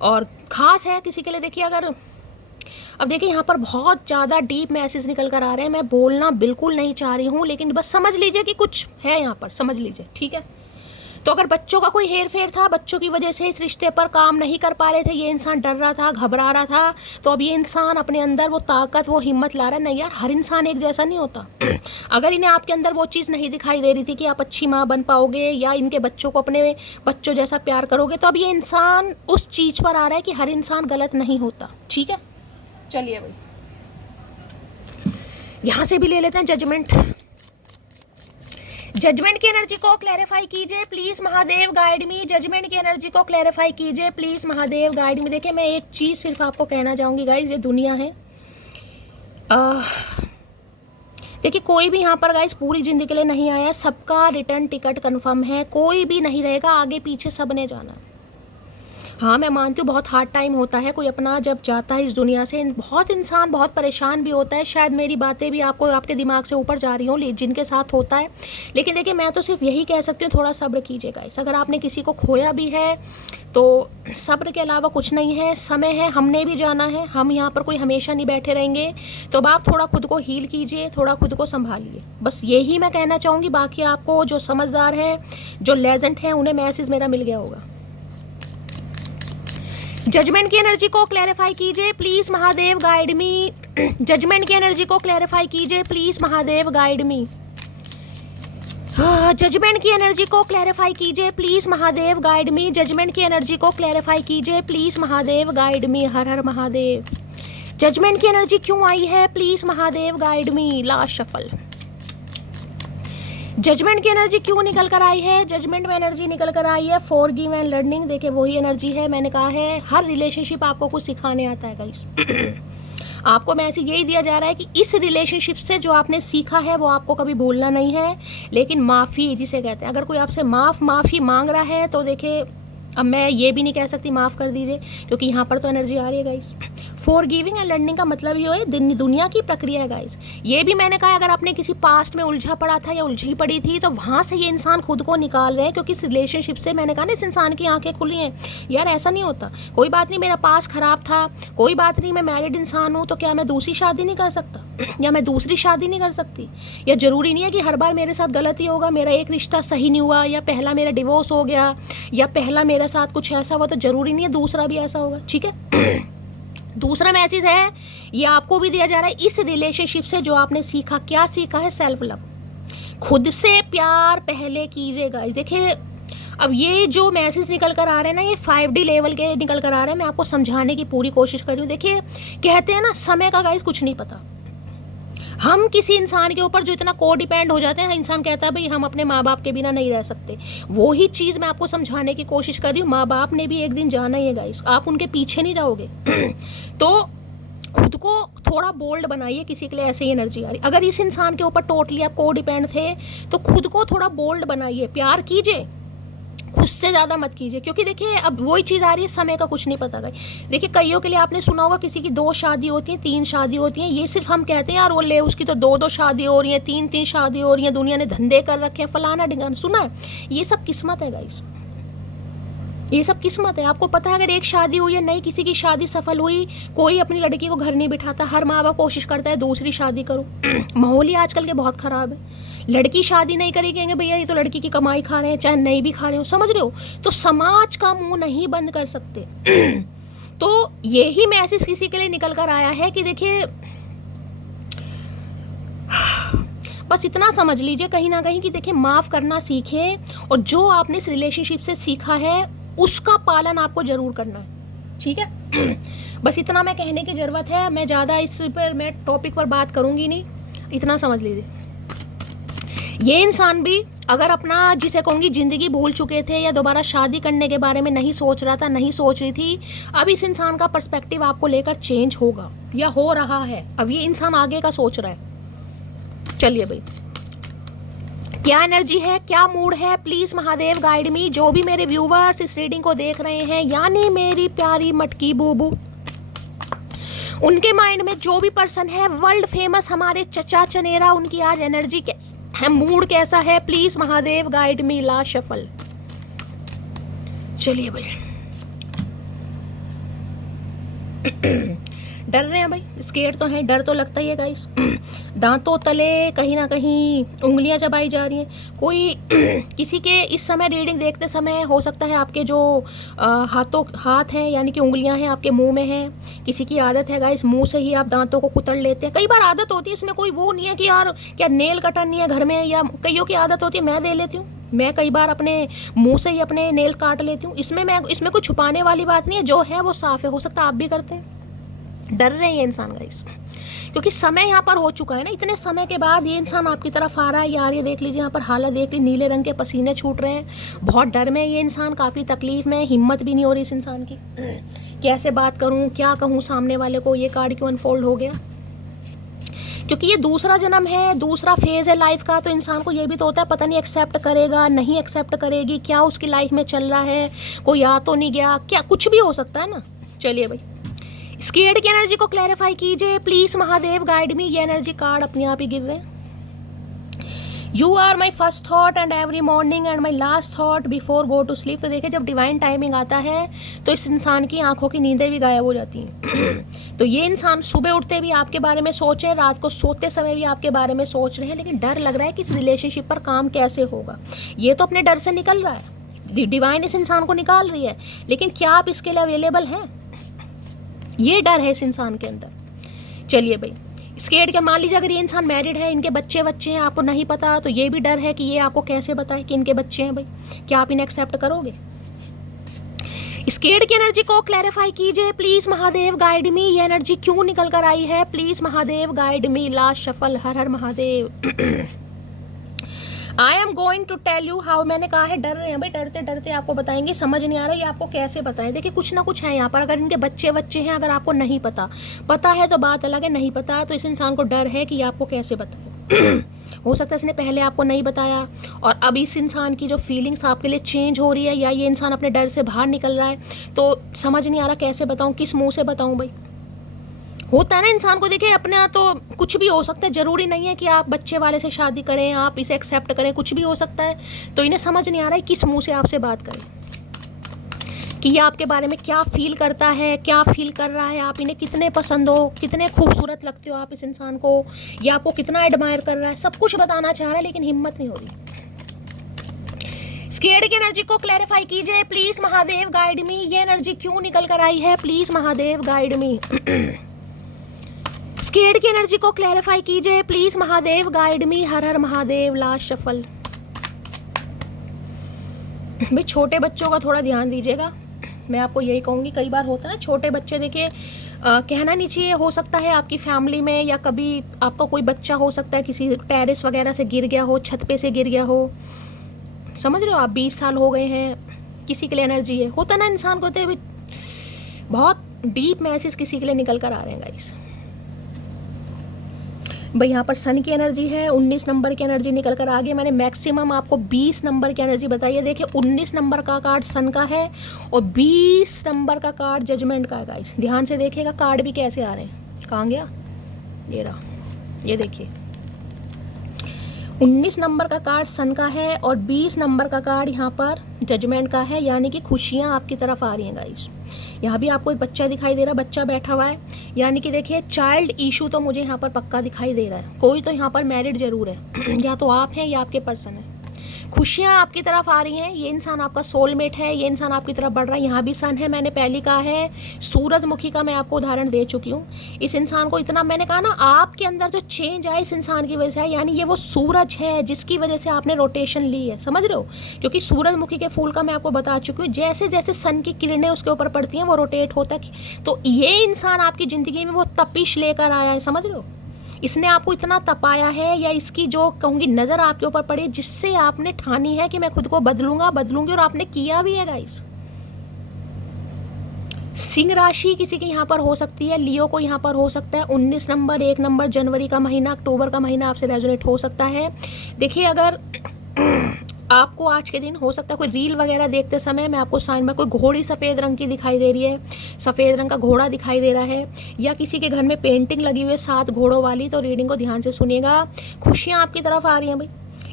और ख़ास है किसी के लिए, देखिए अगर अब देखिए यहाँ पर बहुत ज़्यादा डीप मैसेज निकल कर आ रहे हैं, मैं बोलना बिल्कुल नहीं चाह रही हूँ, लेकिन बस समझ लीजिए कि कुछ है यहाँ पर, समझ लीजिए, ठीक है। तो अगर बच्चों का कोई हेर फेर था, बच्चों की वजह से इस रिश्ते पर काम नहीं कर पा रहे थे, ये इंसान डर रहा था, घबरा रहा था, तो अब ये इंसान अपने अंदर वो ताकत, वो हिम्मत ला रहा है। नहीं यार हर इंसान एक जैसा नहीं होता। अगर इन्हें आपके अंदर वो चीज़ नहीं दिखाई दे रही थी कि आप अच्छी माँ बन पाओगे या इनके बच्चों को अपने बच्चों जैसा प्यार करोगे, तो अब ये इंसान उस चीज़ पर आ रहा है कि हर इंसान गलत नहीं होता, ठीक है। चलिए भाई यहाँ से भी ले लेते हैं जजमेंट। जजमेंट की एनर्जी को क्लैरिफाई कीजिए please Mahadev, guide me. Judgement की एनर्जी को क्लैरिफाई कीजिए प्लीज महादेव, गाइड मी। देखिए मैं एक चीज़ सिर्फ आपको कहना चाहूँगी गाइज, ये दुनिया है, देखिए कोई भी यहाँ पर गाइज पूरी जिंदगी के लिए नहीं आया, सबका रिटर्न टिकट कंफर्म है, कोई भी नहीं रहेगा, आगे पीछे सब ने जाना। हाँ मैं मानती हूँ बहुत हार्ड टाइम होता है, कोई अपना जब जाता है इस दुनिया से, बहुत इंसान बहुत परेशान भी होता है। शायद मेरी बातें भी आपको आपके दिमाग से ऊपर जा रही हों जिनके साथ होता है, लेकिन देखिए मैं तो सिर्फ यही कह सकती हूँ थोड़ा सब्र कीजिएगा। अगर आपने किसी को खोया भी है तो सब्र के अलावा कुछ नहीं है, समय है, हमने भी जाना है, हम यहाँ पर कोई हमेशा नहीं बैठे रहेंगे। तो अब आप थोड़ा खुद को हील कीजिए, थोड़ा खुद को संभालिए, बस यही मैं कहना चाहूँगी। बाकी आपको जो समझदार हैं, जो लेजेंड हैं, उन्हें मैसेज मेरा मिल गया होगा। जजमेंट की एनर्जी को क्लैरिफाई कीजिए please Mahadev, guide me. Judgement की एनर्जी को क्लैरिफाई कीजिए please Mahadev, guide me. Judgement की एनर्जी को क्लैरिफाई कीजिए please Mahadev guide me. Judgement की एनर्जी को क्लैरिफाई कीजिए प्लीज महादेव गाइड मी। हर हर महादेव। जजमेंट की एनर्जी क्यों आई है please Mahadev guide me. Last shuffle. Judgement की एनर्जी क्यों निकल कर आई है? जजमेंट में एनर्जी निकल कर आई है फॉरगिव एंड लर्निंग। देखिए वही एनर्जी है, मैंने कहा है हर रिलेशनशिप आपको कुछ सिखाने आता है गाइस। आपको मैसेज यही दिया जा रहा है कि इस रिलेशनशिप से जो आपने सीखा है वो आपको कभी भूलना नहीं है। लेकिन माफ़ी जिसे कहते हैं, अगर कोई आपसे माफ़ी मांग रहा है तो देखिए अब मैं ये भी नहीं कह सकती माफ़ कर दीजिए, क्योंकि यहाँ पर तो एनर्जी आ रही है गाइस। फॉरगिविंग एंड लर्निंग का मतलब ये है दुनिया की प्रक्रिया है गाइस। ये भी मैंने कहा अगर आपने किसी पास्ट में उलझा पड़ा था या उलझी पड़ी थी तो वहाँ से ये इंसान खुद को निकाल रहे हैं, क्योंकि इस रिलेशनशिप से मैंने कहा ना इस इंसान की आंखें खुली हैं। यार ऐसा नहीं होता, कोई बात नहीं मेरा पास्ट खराब था, कोई बात नहीं मैं मैरिड इंसान हूँ, तो क्या मैं दूसरी शादी नहीं कर सकता या मैं दूसरी शादी नहीं कर सकती? या ज़रूरी नहीं है कि हर बार मेरे साथ गलत ही होगा, मेरा एक रिश्ता सही नहीं हुआ या पहला मेरा डिवोर्स हो गया या पहला मेरे साथ कुछ ऐसा हुआ तो ज़रूरी नहीं है दूसरा भी ऐसा होगा। ठीक है। दूसरा मैसेज है ये आपको भी दिया जा रहा है, इस रिलेशनशिप से जो आपने सीखा, क्या सीखा है? Self love. खुद से प्यार पहले कीजिएगा। देखिए अब ये जो मैसेज निकल कर आ रहे हैं ना, ये 5D लेवल के निकल कर आ रहे हैं। मैं आपको समझाने की पूरी कोशिश कर रही हूँ। देखिए कहते हैं ना समय का गाइस कुछ नहीं पता। हम किसी इंसान के ऊपर जो इतना को डिपेंड हो जाते हैं, इंसान कहता है भाई हम अपने माँ बाप के बिना नहीं रह सकते। वो ही चीज़ मैं आपको समझाने की कोशिश कर रही हूँ। माँ बाप ने भी एक दिन जाना ही है गाइस, आप उनके पीछे नहीं जाओगे। तो खुद को थोड़ा बोल्ड बनाइए। किसी के लिए ऐसे ही एनर्जी आ रही, अगर इस इंसान के ऊपर टोटली आप को डिपेंड थे तो खुद को थोड़ा बोल्ड बनाइए, प्यार कीजिए, खुद से ज़्यादा मत कीजिए। क्योंकि देखिए अब वही चीज़ आ रही है, समय का कुछ नहीं पता गई। देखिए कईयों के लिए आपने सुना होगा किसी की 2 शादी होती हैं, 3 शादी होती हैं। ये सिर्फ हम कहते हैं यार वो ले उसकी तो 2 शादी हो रही हैं, 3 शादी हो रही हैं, दुनिया ने धंधे कर रखे हैं, फलाना ढिंगाना। सुना है? ये सब किस्मत है गाइस, ये सब किस्मत है। आपको पता है अगर एक शादी हुई है, नई किसी की शादी सफल हुई, कोई अपनी लड़की को घर नहीं बिठाता, हर माँ बाप कोशिश करता है दूसरी शादी करो। माहौल ही आजकल के बहुत ख़राब है। लड़की शादी नहीं करेगी, कहेंगे भैया ये तो लड़की की कमाई खा रहे हैं, चाहे नहीं भी खा रहे हो, समझ रहे हो? तो समाज का मुंह नहीं बंद कर सकते। तो यही मैसेज किसी के लिए निकल कर आया है कि देखिए बस इतना समझ लीजिए कहीं ना कहीं कि देखिए माफ़ करना सीखे, और जो आपने इस रिलेशनशिप से सीखा है उसका पालन आपको ज़रूर करना है। ठीक है। बस इतना मैं कहने की ज़रूरत है, मैं ज़्यादा इस पर मैं टॉपिक पर बात करूँगी नहीं, इतना समझ लीजिए। ये इंसान भी अगर अपना जिसे कहूँगी ज़िंदगी भूल चुके थे या दोबारा शादी करने के बारे में नहीं सोच रहा था, नहीं सोच रही थी, अब इस इंसान का पर्सपेक्टिव आपको लेकर चेंज होगा या हो रहा है। अब ये इंसान आगे का सोच रहा है। चलिए भाई क्या एनर्जी है, क्या मूड है, प्लीज़ महादेव गाइड मी। जो भी मेरे व्यूवर्स इस रीडिंग को देख रहे हैं, यानी मेरी प्यारी मटकी बूबू, उनके माइंड में जो भी पर्सन है, वर्ल्ड फेमस हमारे चचा चनेरा, उनकी आज एनर्जी है, मूड कैसा है, please Mahadev guide me. Last shuffle. चलिए भाई डर रहे हैं भाई, स्केयर तो हैं, डर तो लगता ही है गाइस। दांतों तले कहीं ना कहीं उंगलियां चबाई जा रही हैं। कोई किसी के इस समय रीडिंग देखते समय हो सकता है आपके जो हाथ हैं यानी कि उंगलियां हैं आपके मुंह में हैं। किसी की आदत है गाइस मुंह से ही आप दांतों को कुतर लेते हैं। कई बार आदत होती है, इसमें कोई वो नहीं है कि यार क्या नेल कटर नहीं है घर में, या कईयों की आदत होती है मैं दे लेती हूँ, मैं कई बार अपने मुंह से ही अपने नेल काट लेती हूँ। इसमें कोई छुपाने वाली बात नहीं है, जो है वो साफ है। हो सकता है आप भी करते हैं। डर रहे हैं ये इंसान गाइस, क्योंकि समय यहाँ पर हो चुका है ना, इतने समय के बाद ये इंसान आपकी तरफ आ रहा है। यार ये देख लीजिए यहाँ पर हालत देख ली, नीले रंग के पसीने छूट रहे हैं, बहुत डर में ये इंसान, काफ़ी तकलीफ में, हिम्मत भी नहीं हो रही इस इंसान की। कैसे बात करूँ, क्या कहूँ सामने वाले को, ये कार्ड क्यों अनफोल्ड हो गया? क्योंकि ये दूसरा जन्म है, दूसरा फेज़ है लाइफ का, तो इंसान को ये भी तो होता है पता नहीं एक्सेप्ट करेगा नहीं एक्सेप्ट करेगी, क्या उसकी लाइफ में चल रहा है, कोई आ तो नहीं गया, क्या कुछ भी हो सकता है ना। चलिए भाई स्केर्ड की एनर्जी को क्लैरिफाई कीजिए प्लीज महादेव गाइड मी। ये एनर्जी कार्ड अपने आप ही गिर रहे हैं। You are my first thought and every morning and my last thought before go to sleep. तो देखिए जब डिवाइन टाइमिंग आता है तो इस इंसान की आंखों की नींदें भी गायब हो जाती हैं। तो ये इंसान सुबह उठते भी आपके बारे में सोचे, रात को सोते समय भी आपके बारे में सोच रहे हैं, लेकिन डर लग रहा है कि इस रिलेशनशिप पर काम कैसे होगा। ये तो अपने डर से निकल रहा है, डिवाइन इस इंसान को निकाल रही है, लेकिन क्या आप इसके लिए अवेलेबल हैं, ये डर है इस इंसान के अंदर। चलिए भाई स्केर्ड क्या, मान लीजिए अगर ये इंसान मैरिड है, इनके बच्चे हैं, आपको नहीं पता, तो ये भी डर है कि ये आपको कैसे बताए कि इनके बच्चे हैं। भाई क्या आप इन्हें एक्सेप्ट करोगे? स्केर्ड की एनर्जी को क्लैरिफाई कीजिए प्लीज महादेव, गाइड मी। ये एनर्जी क्यों निकल कर आई है? Please Mahadev guide me. Last shuffle. हर हर Mahadev. I am going to tell you how. मैंने कहा है डर रहे हैं भाई, डरते डरते आपको बताएंगे। समझ नहीं आ रहा है ये आपको कैसे बताएं। देखिए कुछ ना कुछ है यहाँ पर। अगर इनके बच्चे हैं, अगर आपको नहीं पता, पता है तो बात अलग है, नहीं पता तो इस इंसान को डर है कि ये आपको कैसे बताए। हो सकता है इसने पहले आपको नहीं बताया और अब इस इंसान की जो फीलिंग्स आपके लिए चेंज हो रही है, या ये इंसान अपने डर से बाहर निकल रहा है, तो समझ नहीं आ रहा कैसे बताऊँ, किस मुँह से बताऊँ। भाई होता है ना इंसान को, देखिए अपने यहाँ तो कुछ भी हो सकता है, ज़रूरी नहीं है कि आप बच्चे वाले से शादी करें, आप इसे एक्सेप्ट करें, कुछ भी हो सकता है। तो इन्हें समझ नहीं आ रहा है किस मुंह से आपसे बात करें, कि ये आपके बारे में क्या फील करता है, क्या फील कर रहा है, आप इन्हें कितने पसंद हो, कितने खूबसूरत लगते हो आप इस इंसान को, या आपको कितना एडमायर कर रहा है। सब कुछ बताना चाह रहा है लेकिन हिम्मत नहीं हो रही। स्केर्ड की एनर्जी को क्लैरिफाई कीजिए प्लीज महादेव, गाइड मी। ये एनर्जी क्यों निकल कर आई है? Please Mahadev guide me. Scared की एनर्जी को क्लैरिफाई कीजिए प्लीज महादेव, गाइड मी। हर हर महादेव। Last shuffle. भाई छोटे बच्चों का थोड़ा ध्यान दीजिएगा, मैं आपको यही कहूँगी। कई बार होता है ना छोटे बच्चे, देखिए कहना नहीं चाहिए, हो सकता है आपकी फैमिली में या कभी आपका कोई बच्चा हो सकता है किसी टेरेस वगैरह से गिर गया हो, छत पे से गिर गया हो, समझ रहे हो आप, 20 साल हो गए हैं, किसी के लिए एनर्जी है, होता ना इंसान को, होते बहुत डीप मैसेज किसी के लिए निकल कर आ रहे हैं गाइस। भाई यहाँ पर सन की एनर्जी है, 19 नंबर की एनर्जी निकल कर आ गई। मैंने मैक्सिमम आपको 20 नंबर की एनर्जी बताई है। देखिए 19 नंबर का कार्ड सन का है और 20 नंबर का कार्ड जजमेंट का है गाइस। ध्यान से देखिएगा कार्ड भी कैसे आ रहे हैं। कहाँ गया? ये रहा, ये देखिए 19 नंबर का कार्ड सन का है और 20 नंबर का कार्ड यहाँ पर जजमेंट का है, यानी कि खुशियाँ आपकी तरफ आ रही हैं गाइस। यहाँ भी आपको एक बच्चा दिखाई दे रहा है, बच्चा बैठा हुआ है, यानी कि देखिए चाइल्ड इशू तो मुझे यहाँ पर पक्का दिखाई दे रहा है। कोई तो यहाँ पर मैरिड जरूर है, या तो आप हैं या आपके पर्सन है। खुशियाँ आपकी तरफ आ रही हैं, ये इंसान आपका सोलमेट है, ये इंसान आपकी तरफ बढ़ रहा है। यहाँ भी सन है, मैंने पहले कहा है, सूरजमुखी का मैं आपको उदाहरण दे चुकी हूँ। इस इंसान को इतना मैंने कहा ना, आपके अंदर जो चेंज आया इस इंसान की वजह से है, यानी ये वो सूरज है जिसकी वजह से आपने रोटेशन ली है, समझ रहे हो। क्योंकि सूरजमुखी के फूल का मैं आपको बता चुकी हूँ, जैसे जैसे सन की किरणें उसके ऊपर पड़ती हैं वो रोटेट होता है। तो ये इंसान आपकी ज़िंदगी में वो तपिश लेकर आया है, समझ रहे हो। इसने आपको इतना तपाया है, या इसकी जो कहूँगी नज़र आपके ऊपर पड़ी, जिससे आपने ठानी है कि मैं खुद को बदलूंगी, और आपने किया भी है गाइस। सिंह राशि किसी के यहाँ पर हो सकती है, लियो को यहाँ पर हो सकता है। 19 नंबर, 1 नंबर, जनवरी का महीना, अक्टूबर का महीना आपसे रेजोनेट हो सकता है। देखिए अगर आपको आज के दिन हो सकता है कोई रील वगैरह देखते समय मैं आपको साइन में कोई घोड़ी सफ़ेद रंग की दिखाई दे रही है, सफ़ेद रंग का घोड़ा दिखाई दे रहा है, या किसी के घर में पेंटिंग लगी हुई है 7 घोड़ों वाली, तो रीडिंग को ध्यान से सुनिएगा। खुशियाँ आपकी तरफ आ रही हैं भाई,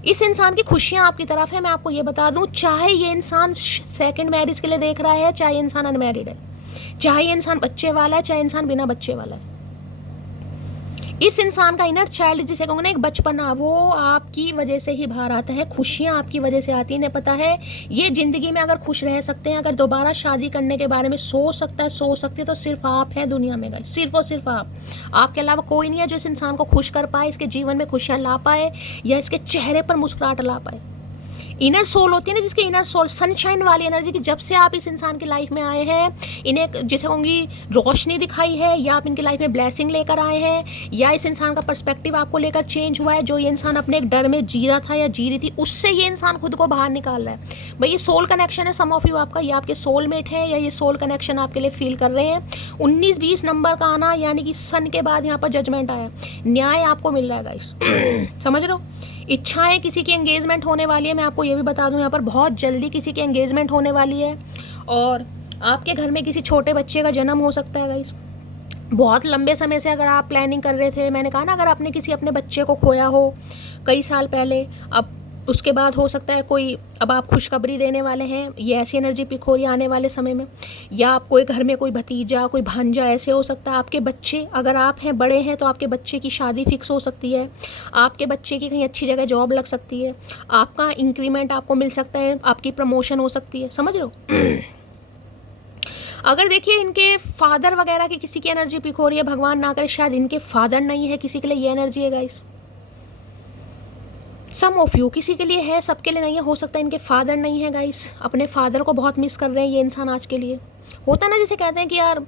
इस इंसान की खुशियाँ आपकी तरफ है। मैं आपको ये बता दूँ, चाहे ये इंसान सेकंड मैरिज के लिए देख रहा है, चाहे इंसान अनमैरिड है, चाहे ये इंसान बच्चे वाला है, चाहे इंसान बिना बच्चे वाला है, इस इंसान का इनर चाइल्ड जिसे कहूँगा ना, एक बचपना, वो आपकी वजह से ही बाहर आता है। खुशियाँ आपकी वजह से आती हैं। इन्हें पता है ये ज़िंदगी में अगर खुश रह सकते हैं, अगर दोबारा शादी करने के बारे में सोच सकते हैं, तो सिर्फ आप हैं दुनिया में गाइस, सिर्फ और सिर्फ आप। आपके अलावा कोई नहीं है जो इस इंसान को खुश कर पाए, इसके जीवन में खुशियाँ ला पाए, या इसके चेहरे पर मुस्कुराहट ला पाए। इनर सोल होती है ना, जिसकी इनर सोल सनशाइन वाली एनर्जी की, जब से आप इस इंसान की लाइफ में आए हैं, इन्हें जिसे कहूँगी रोशनी दिखाई है, या आप इनकी लाइफ में ब्लेसिंग लेकर आए हैं, या इस इंसान का पर्सपेक्टिव आपको लेकर चेंज हुआ है। जो ये इंसान अपने एक डर में जी रहा था या जी रही थी, उससे ये इंसान खुद को बाहर निकाल रहा है। भाई ये सोल कनेक्शन है, सम ऑफ यू आपका, ये आपके सोलमेट है, या ये सोल कनेक्शन आपके लिए फील कर रहे हैं। 19-20 नंबर का आना, यानी कि सन के बाद यहाँ पर जजमेंट आया, न्याय आपको मिल रहा है गाइस। समझ रहे हो। इच्छाएं किसी की एंगेजमेंट होने वाली है, मैं आपको ये भी बता दूं, यहाँ पर बहुत जल्दी किसी की एंगेजमेंट होने वाली है, और आपके घर में किसी छोटे बच्चे का जन्म हो सकता है गाइस। बहुत लंबे समय से अगर आप प्लानिंग कर रहे थे, मैंने कहा ना, अगर आपने किसी अपने बच्चे को खोया हो कई साल पहले, अब उसके बाद हो सकता है कोई, अब आप खुशखबरी देने वाले हैं, ये ऐसी एनर्जी पिक हो रही है आने वाले समय में, या आपको एक घर में कोई भतीजा, कोई भांजा ऐसे हो सकता है। आपके बच्चे, अगर आप हैं बड़े हैं, तो आपके बच्चे की शादी फिक्स हो सकती है, आपके बच्चे की कहीं अच्छी जगह जॉब लग सकती है, आपका इंक्रीमेंट आपको मिल सकता है, आपकी प्रमोशन हो सकती है, समझ रहे हो। अगर देखिए इनके फादर वगैरह की किसी की एनर्जी पिक हो रही है, भगवान ना करे शायद इनके फादर नहीं है, किसी के लिए ये एनर्जी है गाइस। सम ऑफ यू, किसी के लिए है, सबके लिए नहीं है। हो सकता है इनके फादर नहीं है गाइस, अपने फादर को बहुत मिस कर रहे हैं ये इंसान आज के लिए। होता ना, जिसे कहते हैं कि यार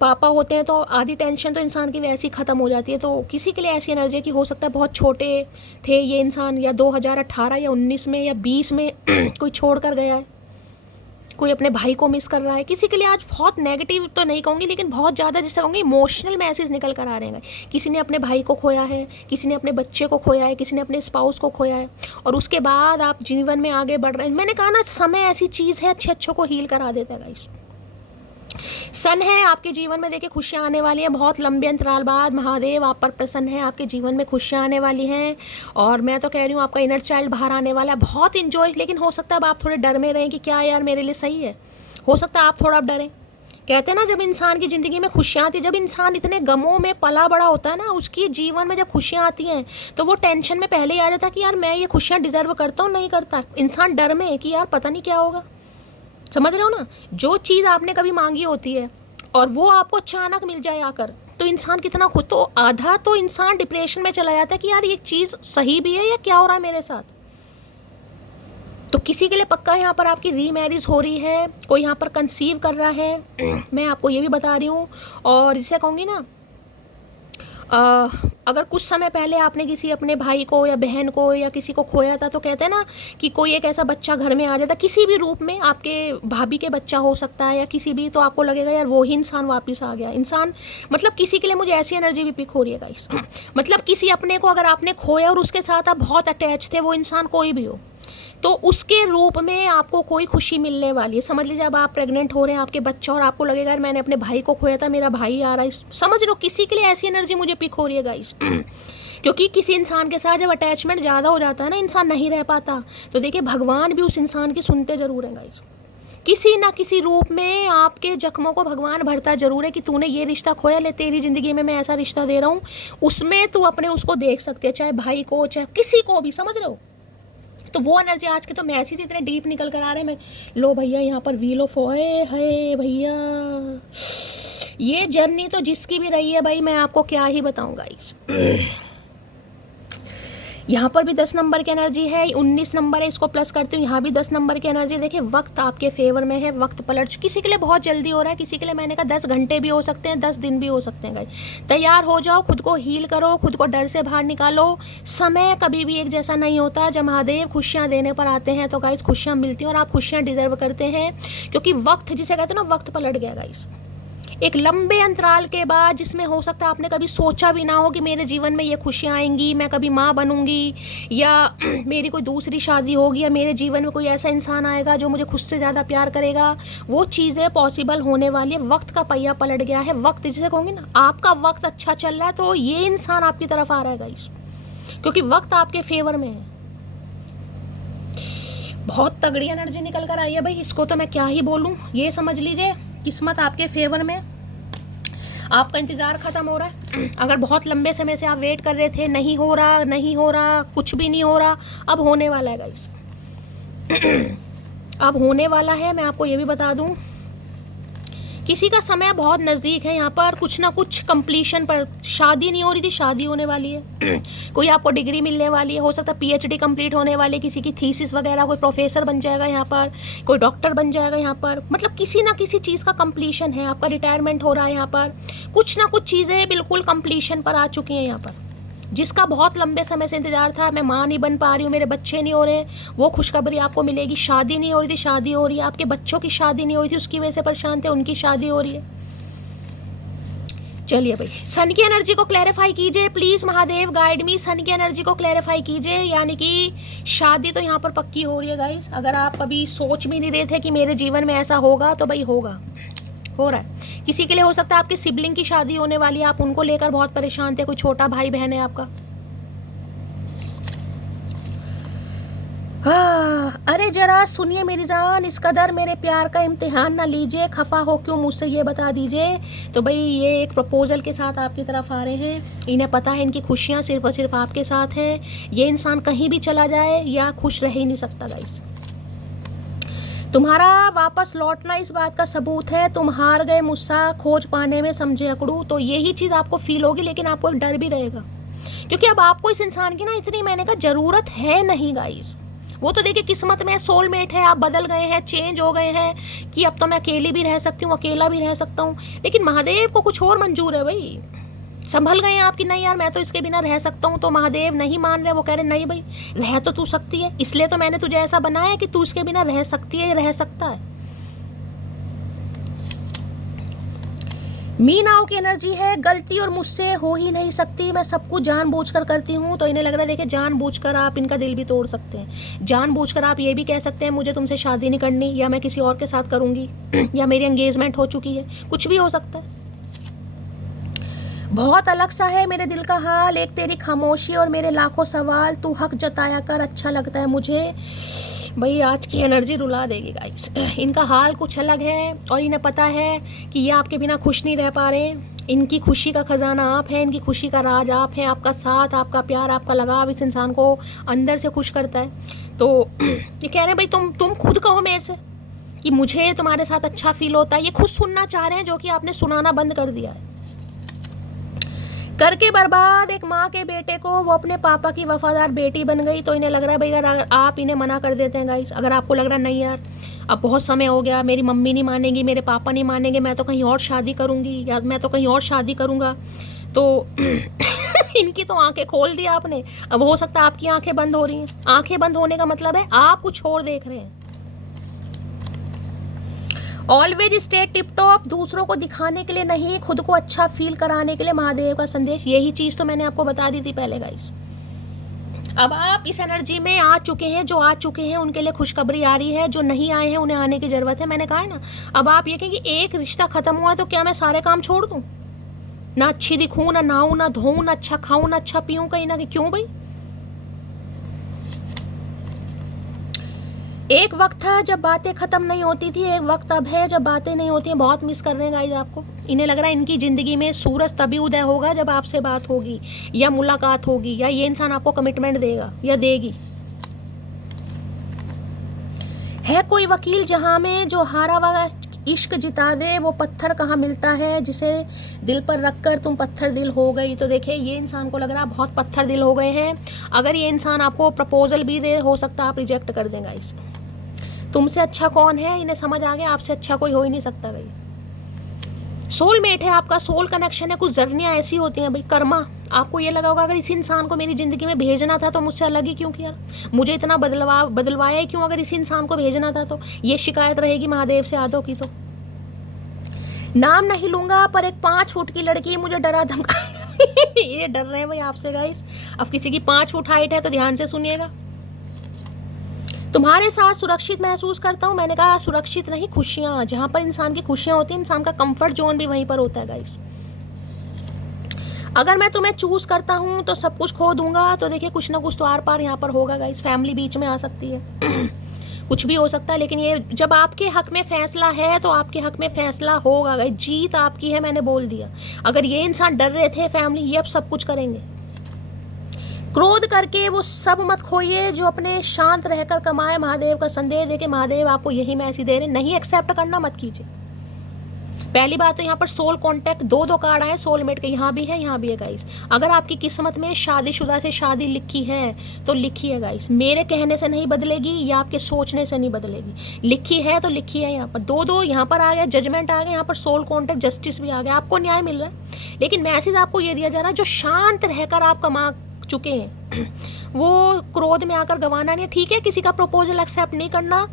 पापा होते हैं तो आधी टेंशन तो इंसान की वैसे ही ख़त्म हो जाती है। तो किसी के लिए ऐसी एनर्जी की हो सकता है बहुत छोटे थे ये इंसान, या 2018 या 19 में या 20 में कोई छोड़ कर गया है, कोई अपने भाई को मिस कर रहा है। किसी के लिए आज बहुत नेगेटिव तो नहीं कहूँगी, लेकिन बहुत ज़्यादा जिससे कहूँगी इमोशनल मैसेज निकल कर आ रहे हैं। किसी ने अपने भाई को खोया है, किसी ने अपने बच्चे को खोया है, किसी ने अपने स्पाउस को खोया है, और उसके बाद आप जीवन में आगे बढ़ रहे हैं। मैंने कहा ना, समय ऐसी चीज़ है अच्छे को हील करा देता है गाइस। सन है आपके जीवन में, देखिए खुशियाँ आने वाली हैं। बहुत लंबे अंतराल बाद महादेव आप पर प्रसन्न है, आपके जीवन में खुशियाँ आने वाली हैं। और मैं तो कह रही हूँ आपका इनर चाइल्ड बाहर आने वाला है, बहुत इंजॉय। लेकिन हो सकता है अब आप थोड़े डर में रहें कि क्या यार मेरे लिए सही है। हो सकता है आप थोड़ा डरें। कहते हैं ना, जब इंसान की ज़िंदगी में खुशियाँ आती, जब इंसान इतने गमों में पला बड़ा होता है ना, उसकी जीवन में जब खुशियाँ आती हैं तो वो टेंशन में पहले ही आ जाता है कि यार मैं ये खुशियाँ डिजर्व करता हूँ नहीं करता। इंसान डर में है कि यार पता नहीं क्या होगा। समझ रहे हो ना, जो चीज़ आपने कभी मांगी होती है और वो आपको अचानक मिल जाए आकर, तो इंसान कितना खुद, तो आधा तो इंसान डिप्रेशन में चला जाता है कि यार ये चीज़ सही भी है या क्या हो रहा है मेरे साथ। तो किसी के लिए पक्का यहाँ पर आपकी रीमैरिज हो रही है, कोई यहाँ पर कंसीव कर रहा है, मैं आपको ये भी बता रही हूँ। और जिसे कहूँगी ना, अगर कुछ समय पहले आपने किसी अपने भाई को या बहन को या किसी को खोया था, तो कहते हैं ना कि कोई एक ऐसा बच्चा घर में आ जाता, किसी भी रूप में, आपके भाभी के बच्चा हो सकता है या किसी भी, तो आपको लगेगा यार वो ही इंसान वापस आ गया। इंसान मतलब किसी के लिए मुझे ऐसी एनर्जी भी पिक हो रही है गाइस। मतलब किसी अपने को अगर आपने खोया और उसके साथ आप बहुत अटैच थे, वो इंसान कोई भी हो, तो उसके रूप में आपको कोई खुशी मिलने वाली है। समझ लीजिए अब आप प्रेग्नेंट हो रहे हैं, आपके बच्चा, और आपको लगेगा यार मैंने अपने भाई को खोया था, मेरा भाई आ रहा है। समझ लो किसी के लिए ऐसी एनर्जी मुझे पिक हो रही है गाइस। क्योंकि किसी इंसान के साथ जब अटैचमेंट ज़्यादा हो जाता है ना, इंसान नहीं रह पाता। तो देखिए भगवान भी उस इंसान की सुनते जरूर हैं गाइस। किसी ना किसी रूप में आपके जख्मों को भगवान भरता जरूर है कि तूने ये रिश्ता खोया, ले तेरी ज़िंदगी में मैं ऐसा रिश्ता दे रहा हूँ, उसमें तू अपने उसको देख सकते हैं, चाहे भाई को चाहे किसी को भी। समझ रहे हो, तो वो एनर्जी आज के तो मैसेज इतने डीप निकल कर आ रहे हैं। मैं लो भैया यहाँ पर व्हील ऑफ है भैया, ये जर्नी तो जिसकी भी रही है भाई, मैं आपको क्या ही बताऊँ गाइस। यहाँ पर भी 10 नंबर की एनर्जी है, 19 नंबर है, इसको प्लस करती हूँ, यहाँ भी 10 नंबर की एनर्जी। देखिए वक्त आपके फेवर में है, वक्त पलट, किसी के लिए बहुत जल्दी हो रहा है, किसी के लिए मैंने कहा 10 घंटे भी हो सकते हैं, 10 दिन भी हो सकते हैं गाइस। तैयार हो जाओ, खुद को हील करो, खुद को डर से बाहर निकालो। समय कभी भी एक जैसा नहीं होता। जब महादेव खुशियाँ देने पर आते हैं तो गाइस खुशियाँ मिलती हैं, और आप खुशियाँ डिजर्व करते हैं, क्योंकि वक्त जिसे कहते हैं ना, वक्त पलट गया गाइस। एक लंबे अंतराल के बाद, जिसमें हो सकता है आपने कभी सोचा भी ना हो कि मेरे जीवन में ये खुशियाँ आएंगी, मैं कभी माँ बनूंगी, या मेरी कोई दूसरी शादी होगी, या मेरे जीवन में कोई ऐसा इंसान आएगा जो मुझे खुद से ज़्यादा प्यार करेगा, वो चीज़ें पॉसिबल होने वाली है। वक्त का पहिया पलट गया है। वक्त जिसे कहूँगी ना, आपका वक्त अच्छा चल रहा है, तो ये इंसान आपकी तरफ आ रहा है गाइस, क्योंकि वक्त आपके फेवर में है। बहुत तगड़ी एनर्जी निकल कर आई है भाई, इसको तो मैं क्या ही बोलूँ। ये समझ लीजिए किस्मत आपके फेवर में, आपका इंतज़ार ख़त्म हो रहा है। अगर बहुत लंबे समय से आप वेट कर रहे थे, नहीं हो रहा, कुछ भी नहीं हो रहा, अब होने वाला है गाइस। अब होने वाला है। मैं आपको ये भी बता दूं, किसी का समय बहुत नज़दीक है। यहाँ पर कुछ ना कुछ कंप्लीशन पर, शादी नहीं हो रही थी, शादी होने वाली है। कोई आपको डिग्री मिलने वाली है, हो सकता है PhD कंप्लीट होने वाली, किसी की थीसिस वगैरह, कोई प्रोफेसर बन जाएगा यहाँ पर, कोई डॉक्टर बन जाएगा यहाँ पर। मतलब किसी ना किसी चीज़ का कंप्लीशन है। आपका रिटायरमेंट हो रहा है यहाँ पर, कुछ ना कुछ चीज़ें बिल्कुल कंप्लीशन पर आ चुकी हैं यहाँ पर। जिसका बहुत लंबे समय से इंतजार था, मैं माँ नहीं बन पा रही हूँ, मेरे बच्चे नहीं हो रहे, वो खुशखबरी आपको मिलेगी। शादी नहीं हो रही थी, शादी हो रही है। आपके बच्चों की शादी नहीं हो रही थी, उसकी वजह से परेशान थे, उनकी शादी हो रही है। चलिए भाई, सन की एनर्जी को क्लैरिफाई कीजिए प्लीज, महादेव गाइड मी। सन की एनर्जी को क्लैरिफाई कीजिए, यानी कि शादी तो यहाँ पर पक्की हो रही है गाइस। अगर आप कभी सोच भी नहीं रहे थे कि मेरे जीवन में ऐसा होगा, तो भाई होगा, हो रहा है। किसी के लिए हो सकता है आपके सिबलिंग की शादी होने वाली है, आप उनको लेकर बहुत परेशान थे, कोई छोटा भाई बहन है आपका। अरे जरा सुनिए मेरी जान, इस कदर मेरे प्यार का इम्तिहान ना लीजिए, खफा हो क्यों मुझसे ये बता दीजिए। तो भाई ये एक प्रपोजल के साथ आपकी तरफ आ रहे हैं। इन्हें पता है इनकी खुशियाँ सिर्फ और सिर्फ आपके साथ हैं। ये इंसान कहीं भी चला जाए या खुश रह ही नहीं सकता गाइस। तुम्हारा वापस लौटना इस बात का सबूत है तुम हार गए मुझसे खोज पाने में, समझे अकड़ू। तो यही चीज़ आपको फील होगी, लेकिन आपको एक डर भी रहेगा, क्योंकि अब आपको इस इंसान की ना इतनी मैंने कहा ज़रूरत है नहीं गाइस। वो तो देखिए किस्मत में सोलमेट है, आप बदल गए हैं, चेंज हो गए हैं कि अब तो मैं अकेली भी रह सकती हूँ, अकेला भी रह सकता हूँ। लेकिन महादेव को कुछ और मंजूर है भाई। संभल गए हैं आपकी, नहीं यार मैं तो इसके बिना रह सकता हूँ। तो महादेव नहीं मान रहे, वो कह रहे नहीं भाई रह तो तू सकती है, इसलिए तो मैंने तुझे ऐसा बनाया कि तू इसके बिना रह सकती है, रह सकता है। मीनाओं की एनर्जी है, गलती और मुझसे हो ही नहीं सकती, मैं सब कुछ जानबूझकर करती हूँ। तो इन्हें लग रहा है देखिए जानबूझकर आप इनका दिल भी तोड़ सकते हैं, जानबूझकर आप ये भी कह सकते हैं मुझे तुमसे शादी नहीं करनी, या मैं किसी और के साथ करूँगी, या मेरी एंगेजमेंट हो चुकी है, कुछ भी हो सकता है। बहुत अलग सा है मेरे दिल का हाल, एक तेरी खामोशी और मेरे लाखों सवाल, तू हक जताया कर अच्छा लगता है मुझे। भाई आज की एनर्जी रुला देगी गाइस। इनका हाल कुछ अलग है और इन्हें पता है कि ये आपके बिना खुश नहीं रह पा रहे। इनकी खुशी का खजाना आप हैं, इनकी खुशी का राज आप हैं, आपका साथ, आपका प्यार, आपका लगाव इस इंसान को अंदर से खुश करता है। तो ये कह रहे हैं भाई तुम खुद कहो मेरे से कि मुझे तुम्हारे साथ अच्छा फील होता है। ये खुद सुनना चाह रहे हैं जो कि आपने सुनाना बंद कर दिया है। करके बर्बाद एक माँ के बेटे को वो अपने पापा की वफादार बेटी बन गई। तो इन्हें लग रहा है भाई अगर आप इन्हें मना कर देते हैं गाइस, अगर आपको लग रहा है नहीं यार अब बहुत समय हो गया, मेरी मम्मी नहीं मानेगी, मेरे पापा नहीं मानेंगे, मैं तो कहीं और शादी करूँगी या मैं तो कहीं और शादी करूँगा, तो इनकी तो आंखें खोल दी आपने। अब हो सकता है आपकी आंखें बंद हो रही हैं। आंखें बंद होने का मतलब है आप कुछ और देख रहे हैं। ऑलवेज स्टे टिप टॉप, दूसरों को दिखाने के लिए नहीं, खुद को अच्छा फील कराने के लिए महादेव का संदेश। यही चीज़ तो मैंने आपको बता दी थी पहले गाइस। अब आप इस एनर्जी में आ चुके हैं, जो आ चुके हैं उनके लिए खुशखबरी आ रही है, जो नहीं आए हैं उन्हें आने की ज़रूरत है। मैंने कहा है ना, अब आप ये कहें कि एक रिश्ता ख़त्म हुआ तो क्या मैं सारे काम छोड़ दूँ? ना अच्छी दिखूँ, ना नहाऊँ, ना धोऊँ, ना अच्छा खाऊँ, ना अच्छा पीऊँ, कहीं ना कहीं क्यों भाई? एक वक्त था जब बातें ख़त्म नहीं होती थी, एक वक्त अब है जब बातें नहीं होती हैं। बहुत मिस कर रहे हैं गाइस आपको। इन्हें लग रहा है इनकी ज़िंदगी में सूरज तभी उदय होगा जब आपसे बात होगी या मुलाकात होगी, या ये इंसान आपको कमिटमेंट देगा या देगी। है कोई वकील जहाँ में जो हारा हुआ इश्क जिता दे, वो पत्थर कहाँ मिलता है जिसे दिल पर रखकर तुम पत्थर दिल हो गई। तो देखिए ये इंसान को लग रहा है बहुत पत्थर दिल हो गए हैं। अगर ये इंसान आपको प्रपोजल भी दे, हो सकता है आप रिजेक्ट कर दें गाइस। तुमसे अच्छा कौन है इन्हें समझ आ गया, आपसे अच्छा कोई हो ही नहीं सकता भाई। सोलमेट है आपका, सोल कनेक्शन है। कुछ जर्नियाँ ऐसी होती हैं भाई, कर्मा। आपको ये लगा होगा अगर इस इंसान को मेरी ज़िंदगी में भेजना था तो मुझसे अलग ही क्यों किया, मुझे इतना बदलवाया ही क्यों अगर इसी इंसान को भेजना था। तो ये शिकायत रहेगी महादेव से आदो की। तो नाम नहीं लूंगा पर एक 5 फुट की लड़की मुझे डरा धमका ये डर रहे हैं भाई आपसे गाइस। अब किसी की 5 फुट हाइट है तो ध्यान से सुनिएगा। तुम्हारे साथ सुरक्षित महसूस करता हूँ। मैंने कहा सुरक्षित नहीं, खुशियाँ। जहाँ पर इंसान की खुशियाँ होती हैं, इंसान का कंफर्ट जोन भी वहीं पर होता है गाइस। अगर मैं तुम्हें चूज करता हूँ तो सब कुछ खो दूंगा। तो देखिए कुछ ना कुछ तो आर पार यहाँ पर होगा गाइस। फैमिली बीच में आ सकती है कुछ भी हो सकता है, लेकिन ये जब आपके हक में फैसला है तो आपके हक में फैसला होगा गाइस। जीत आपकी है, मैंने बोल दिया। अगर ये इंसान डर रहे थे फैमिली, ये अब सब कुछ करेंगे। क्रोध करके वो सब मत खोइए जो अपने शांत रहकर कमाए। महादेव का संदेश देके महादेव आपको यही मैसेज दे रहे, नहीं एक्सेप्ट करना मत कीजिए। पहली बात तो यहाँ पर सोल कॉन्टैक्ट, 2 कार्ड आए सोलमेट के, यहाँ भी है गाइस। अगर आपकी किस्मत में शादीशुदा से शादी लिखी है तो लिखी है गाइस। मेरे कहने से नहीं बदलेगी या आपके सोचने से नहीं बदलेगी। लिखी है तो लिखी है। यहाँ पर 2 यहाँ पर आ गया, जजमेंट आ गया, यहाँ पर सोल कॉन्टैक्ट, जस्टिस भी आ गया। आपको न्याय मिल रहा है, लेकिन मैसेज आपको ये दिया जा रहा है जो शांत रहकर आप कमा चुके हैं वो क्रोध में आकर गंवाना नहीं। ठीक है, किसी का प्रपोजल एक्सेप्ट नहीं करना,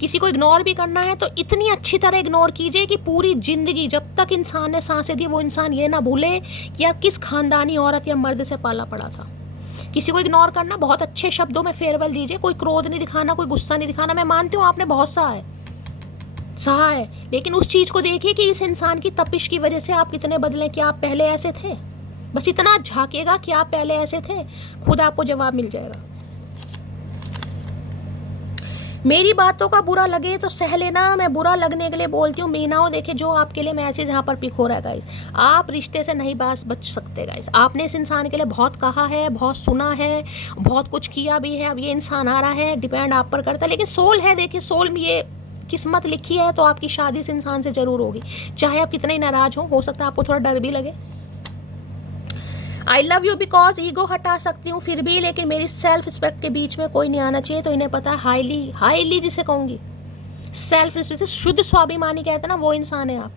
किसी को इग्नोर भी करना है तो इतनी अच्छी तरह इग्नोर कीजिए कि पूरी जिंदगी जब तक इंसान ने सांसें दी वो इंसान ये ना भूले कि आप किस खानदानी औरत या मर्द से पाला पड़ा था। किसी को इग्नोर करना, बहुत अच्छे शब्दों में फेयरवेल दीजिए। कोई क्रोध नहीं दिखाना, कोई गुस्सा नहीं दिखाना। मैं मानती हूँ आपने बहुत सहा है, लेकिन उस चीज़ को देखिए कि इस इंसान की तपिश की वजह से आप कितने बदले। कि आप पहले ऐसे थे, बस इतना झांकेगा कि आप पहले ऐसे थे, खुद आपको जवाब मिल जाएगा। मेरी बातों का बुरा लगे तो सह लेना, मैं बुरा लगने के लिए बोलती हूँ। मीनाओं देखिए जो आपके लिए मैसेज यहाँ पर पिक हो रहा है गाइस, आप रिश्ते से नहीं बच सकते गाइस। आपने इस इंसान के लिए बहुत कहा है, बहुत सुना है, बहुत कुछ किया भी है। अब ये इंसान आ रहा है, डिपेंड आप पर करता है। लेकिन सोल है, देखिए सोल में ये किस्मत लिखी है तो आपकी शादी इस इंसान से जरूर होगी, चाहे आप कितने ही नाराज हो सकता है आपको थोड़ा डर भी लगे। I love you because ego हटा सकती हूँ फिर भी, लेकिन मेरी सेल्फ रिस्पेक्ट के बीच में कोई नहीं आना चाहिए। तो इन्हें पता है हाईली जिसे कहूंगी सेल्फ रिस्पेक्ट, शुद्ध स्वाभिमानी कहते हैं ना, वो इंसान है आप।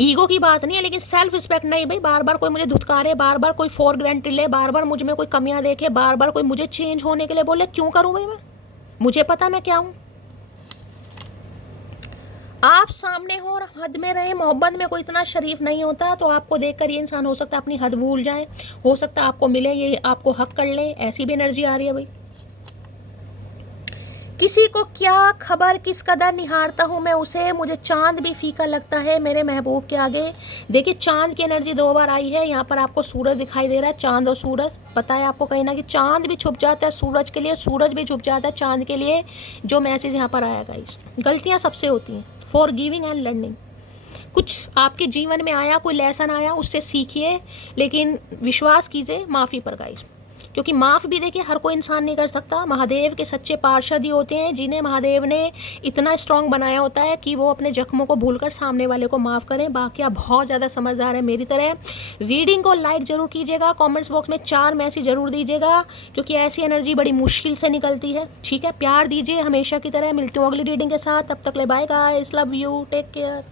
ईगो की बात नहीं है, लेकिन सेल्फ रिस्पेक्ट नहीं भाई। बार बार कोई मुझे धुतकारे, बार बार कोई फॉर ग्रांटेड ले, बार बार मुझ में कोई कमियां देखे, बार बार कोई मुझे चेंज होने के लिए बोले, क्यों करूं भाई मैं? मुझे पता मैं क्या हूं। आप सामने हो और हद में रहे। मोहब्बत में कोई इतना शरीफ नहीं होता, तो आपको देखकर ये इंसान हो सकता है अपनी हद भूल जाए, हो सकता है आपको मिले ये आपको हक कर ले, ऐसी भी एनर्जी आ रही है भाई। किसी को क्या खबर किस कदर निहारता हूँ मैं उसे, मुझे चांद भी फीका लगता है मेरे महबूब के आगे। देखिए चांद की एनर्जी 2 बार आई है, यहाँ पर आपको सूरज दिखाई दे रहा है, चांद और सूरज। पता है आपको कहीं ना कि चांद भी छुप जाता है सूरज के लिए, सूरज भी छुप जाता है चांद के लिए। जो मैसेज यहाँ पर आया गाइस, गलतियाँ सबसे होती हैं, फॉर गिविंग एंड लर्निंग। कुछ आपके जीवन में आया, कोई लेसन आया, उससे सीखिए, लेकिन विश्वास कीजिए माफ़ी पर गाइस, क्योंकि माफ़ भी देखिए हर कोई इंसान नहीं कर सकता। महादेव के सच्चे पार्षद ही होते हैं जिन्हें महादेव ने इतना स्ट्रांग बनाया होता है कि वो अपने जख्मों को भूलकर सामने वाले को माफ़ करें। बाकी आप बहुत ज़्यादा समझदार हैं मेरी तरह। रीडिंग को लाइक ज़रूर कीजिएगा, कमेंट्स बॉक्स में 4 मैसेज ज़रूर दीजिएगा, क्योंकि ऐसी एनर्जी बड़ी मुश्किल से निकलती है। ठीक है, प्यार दीजिए हमेशा की तरह। मिलती हूँ अगली रीडिंग के साथ, तब तक ले bye guys, love you, take care.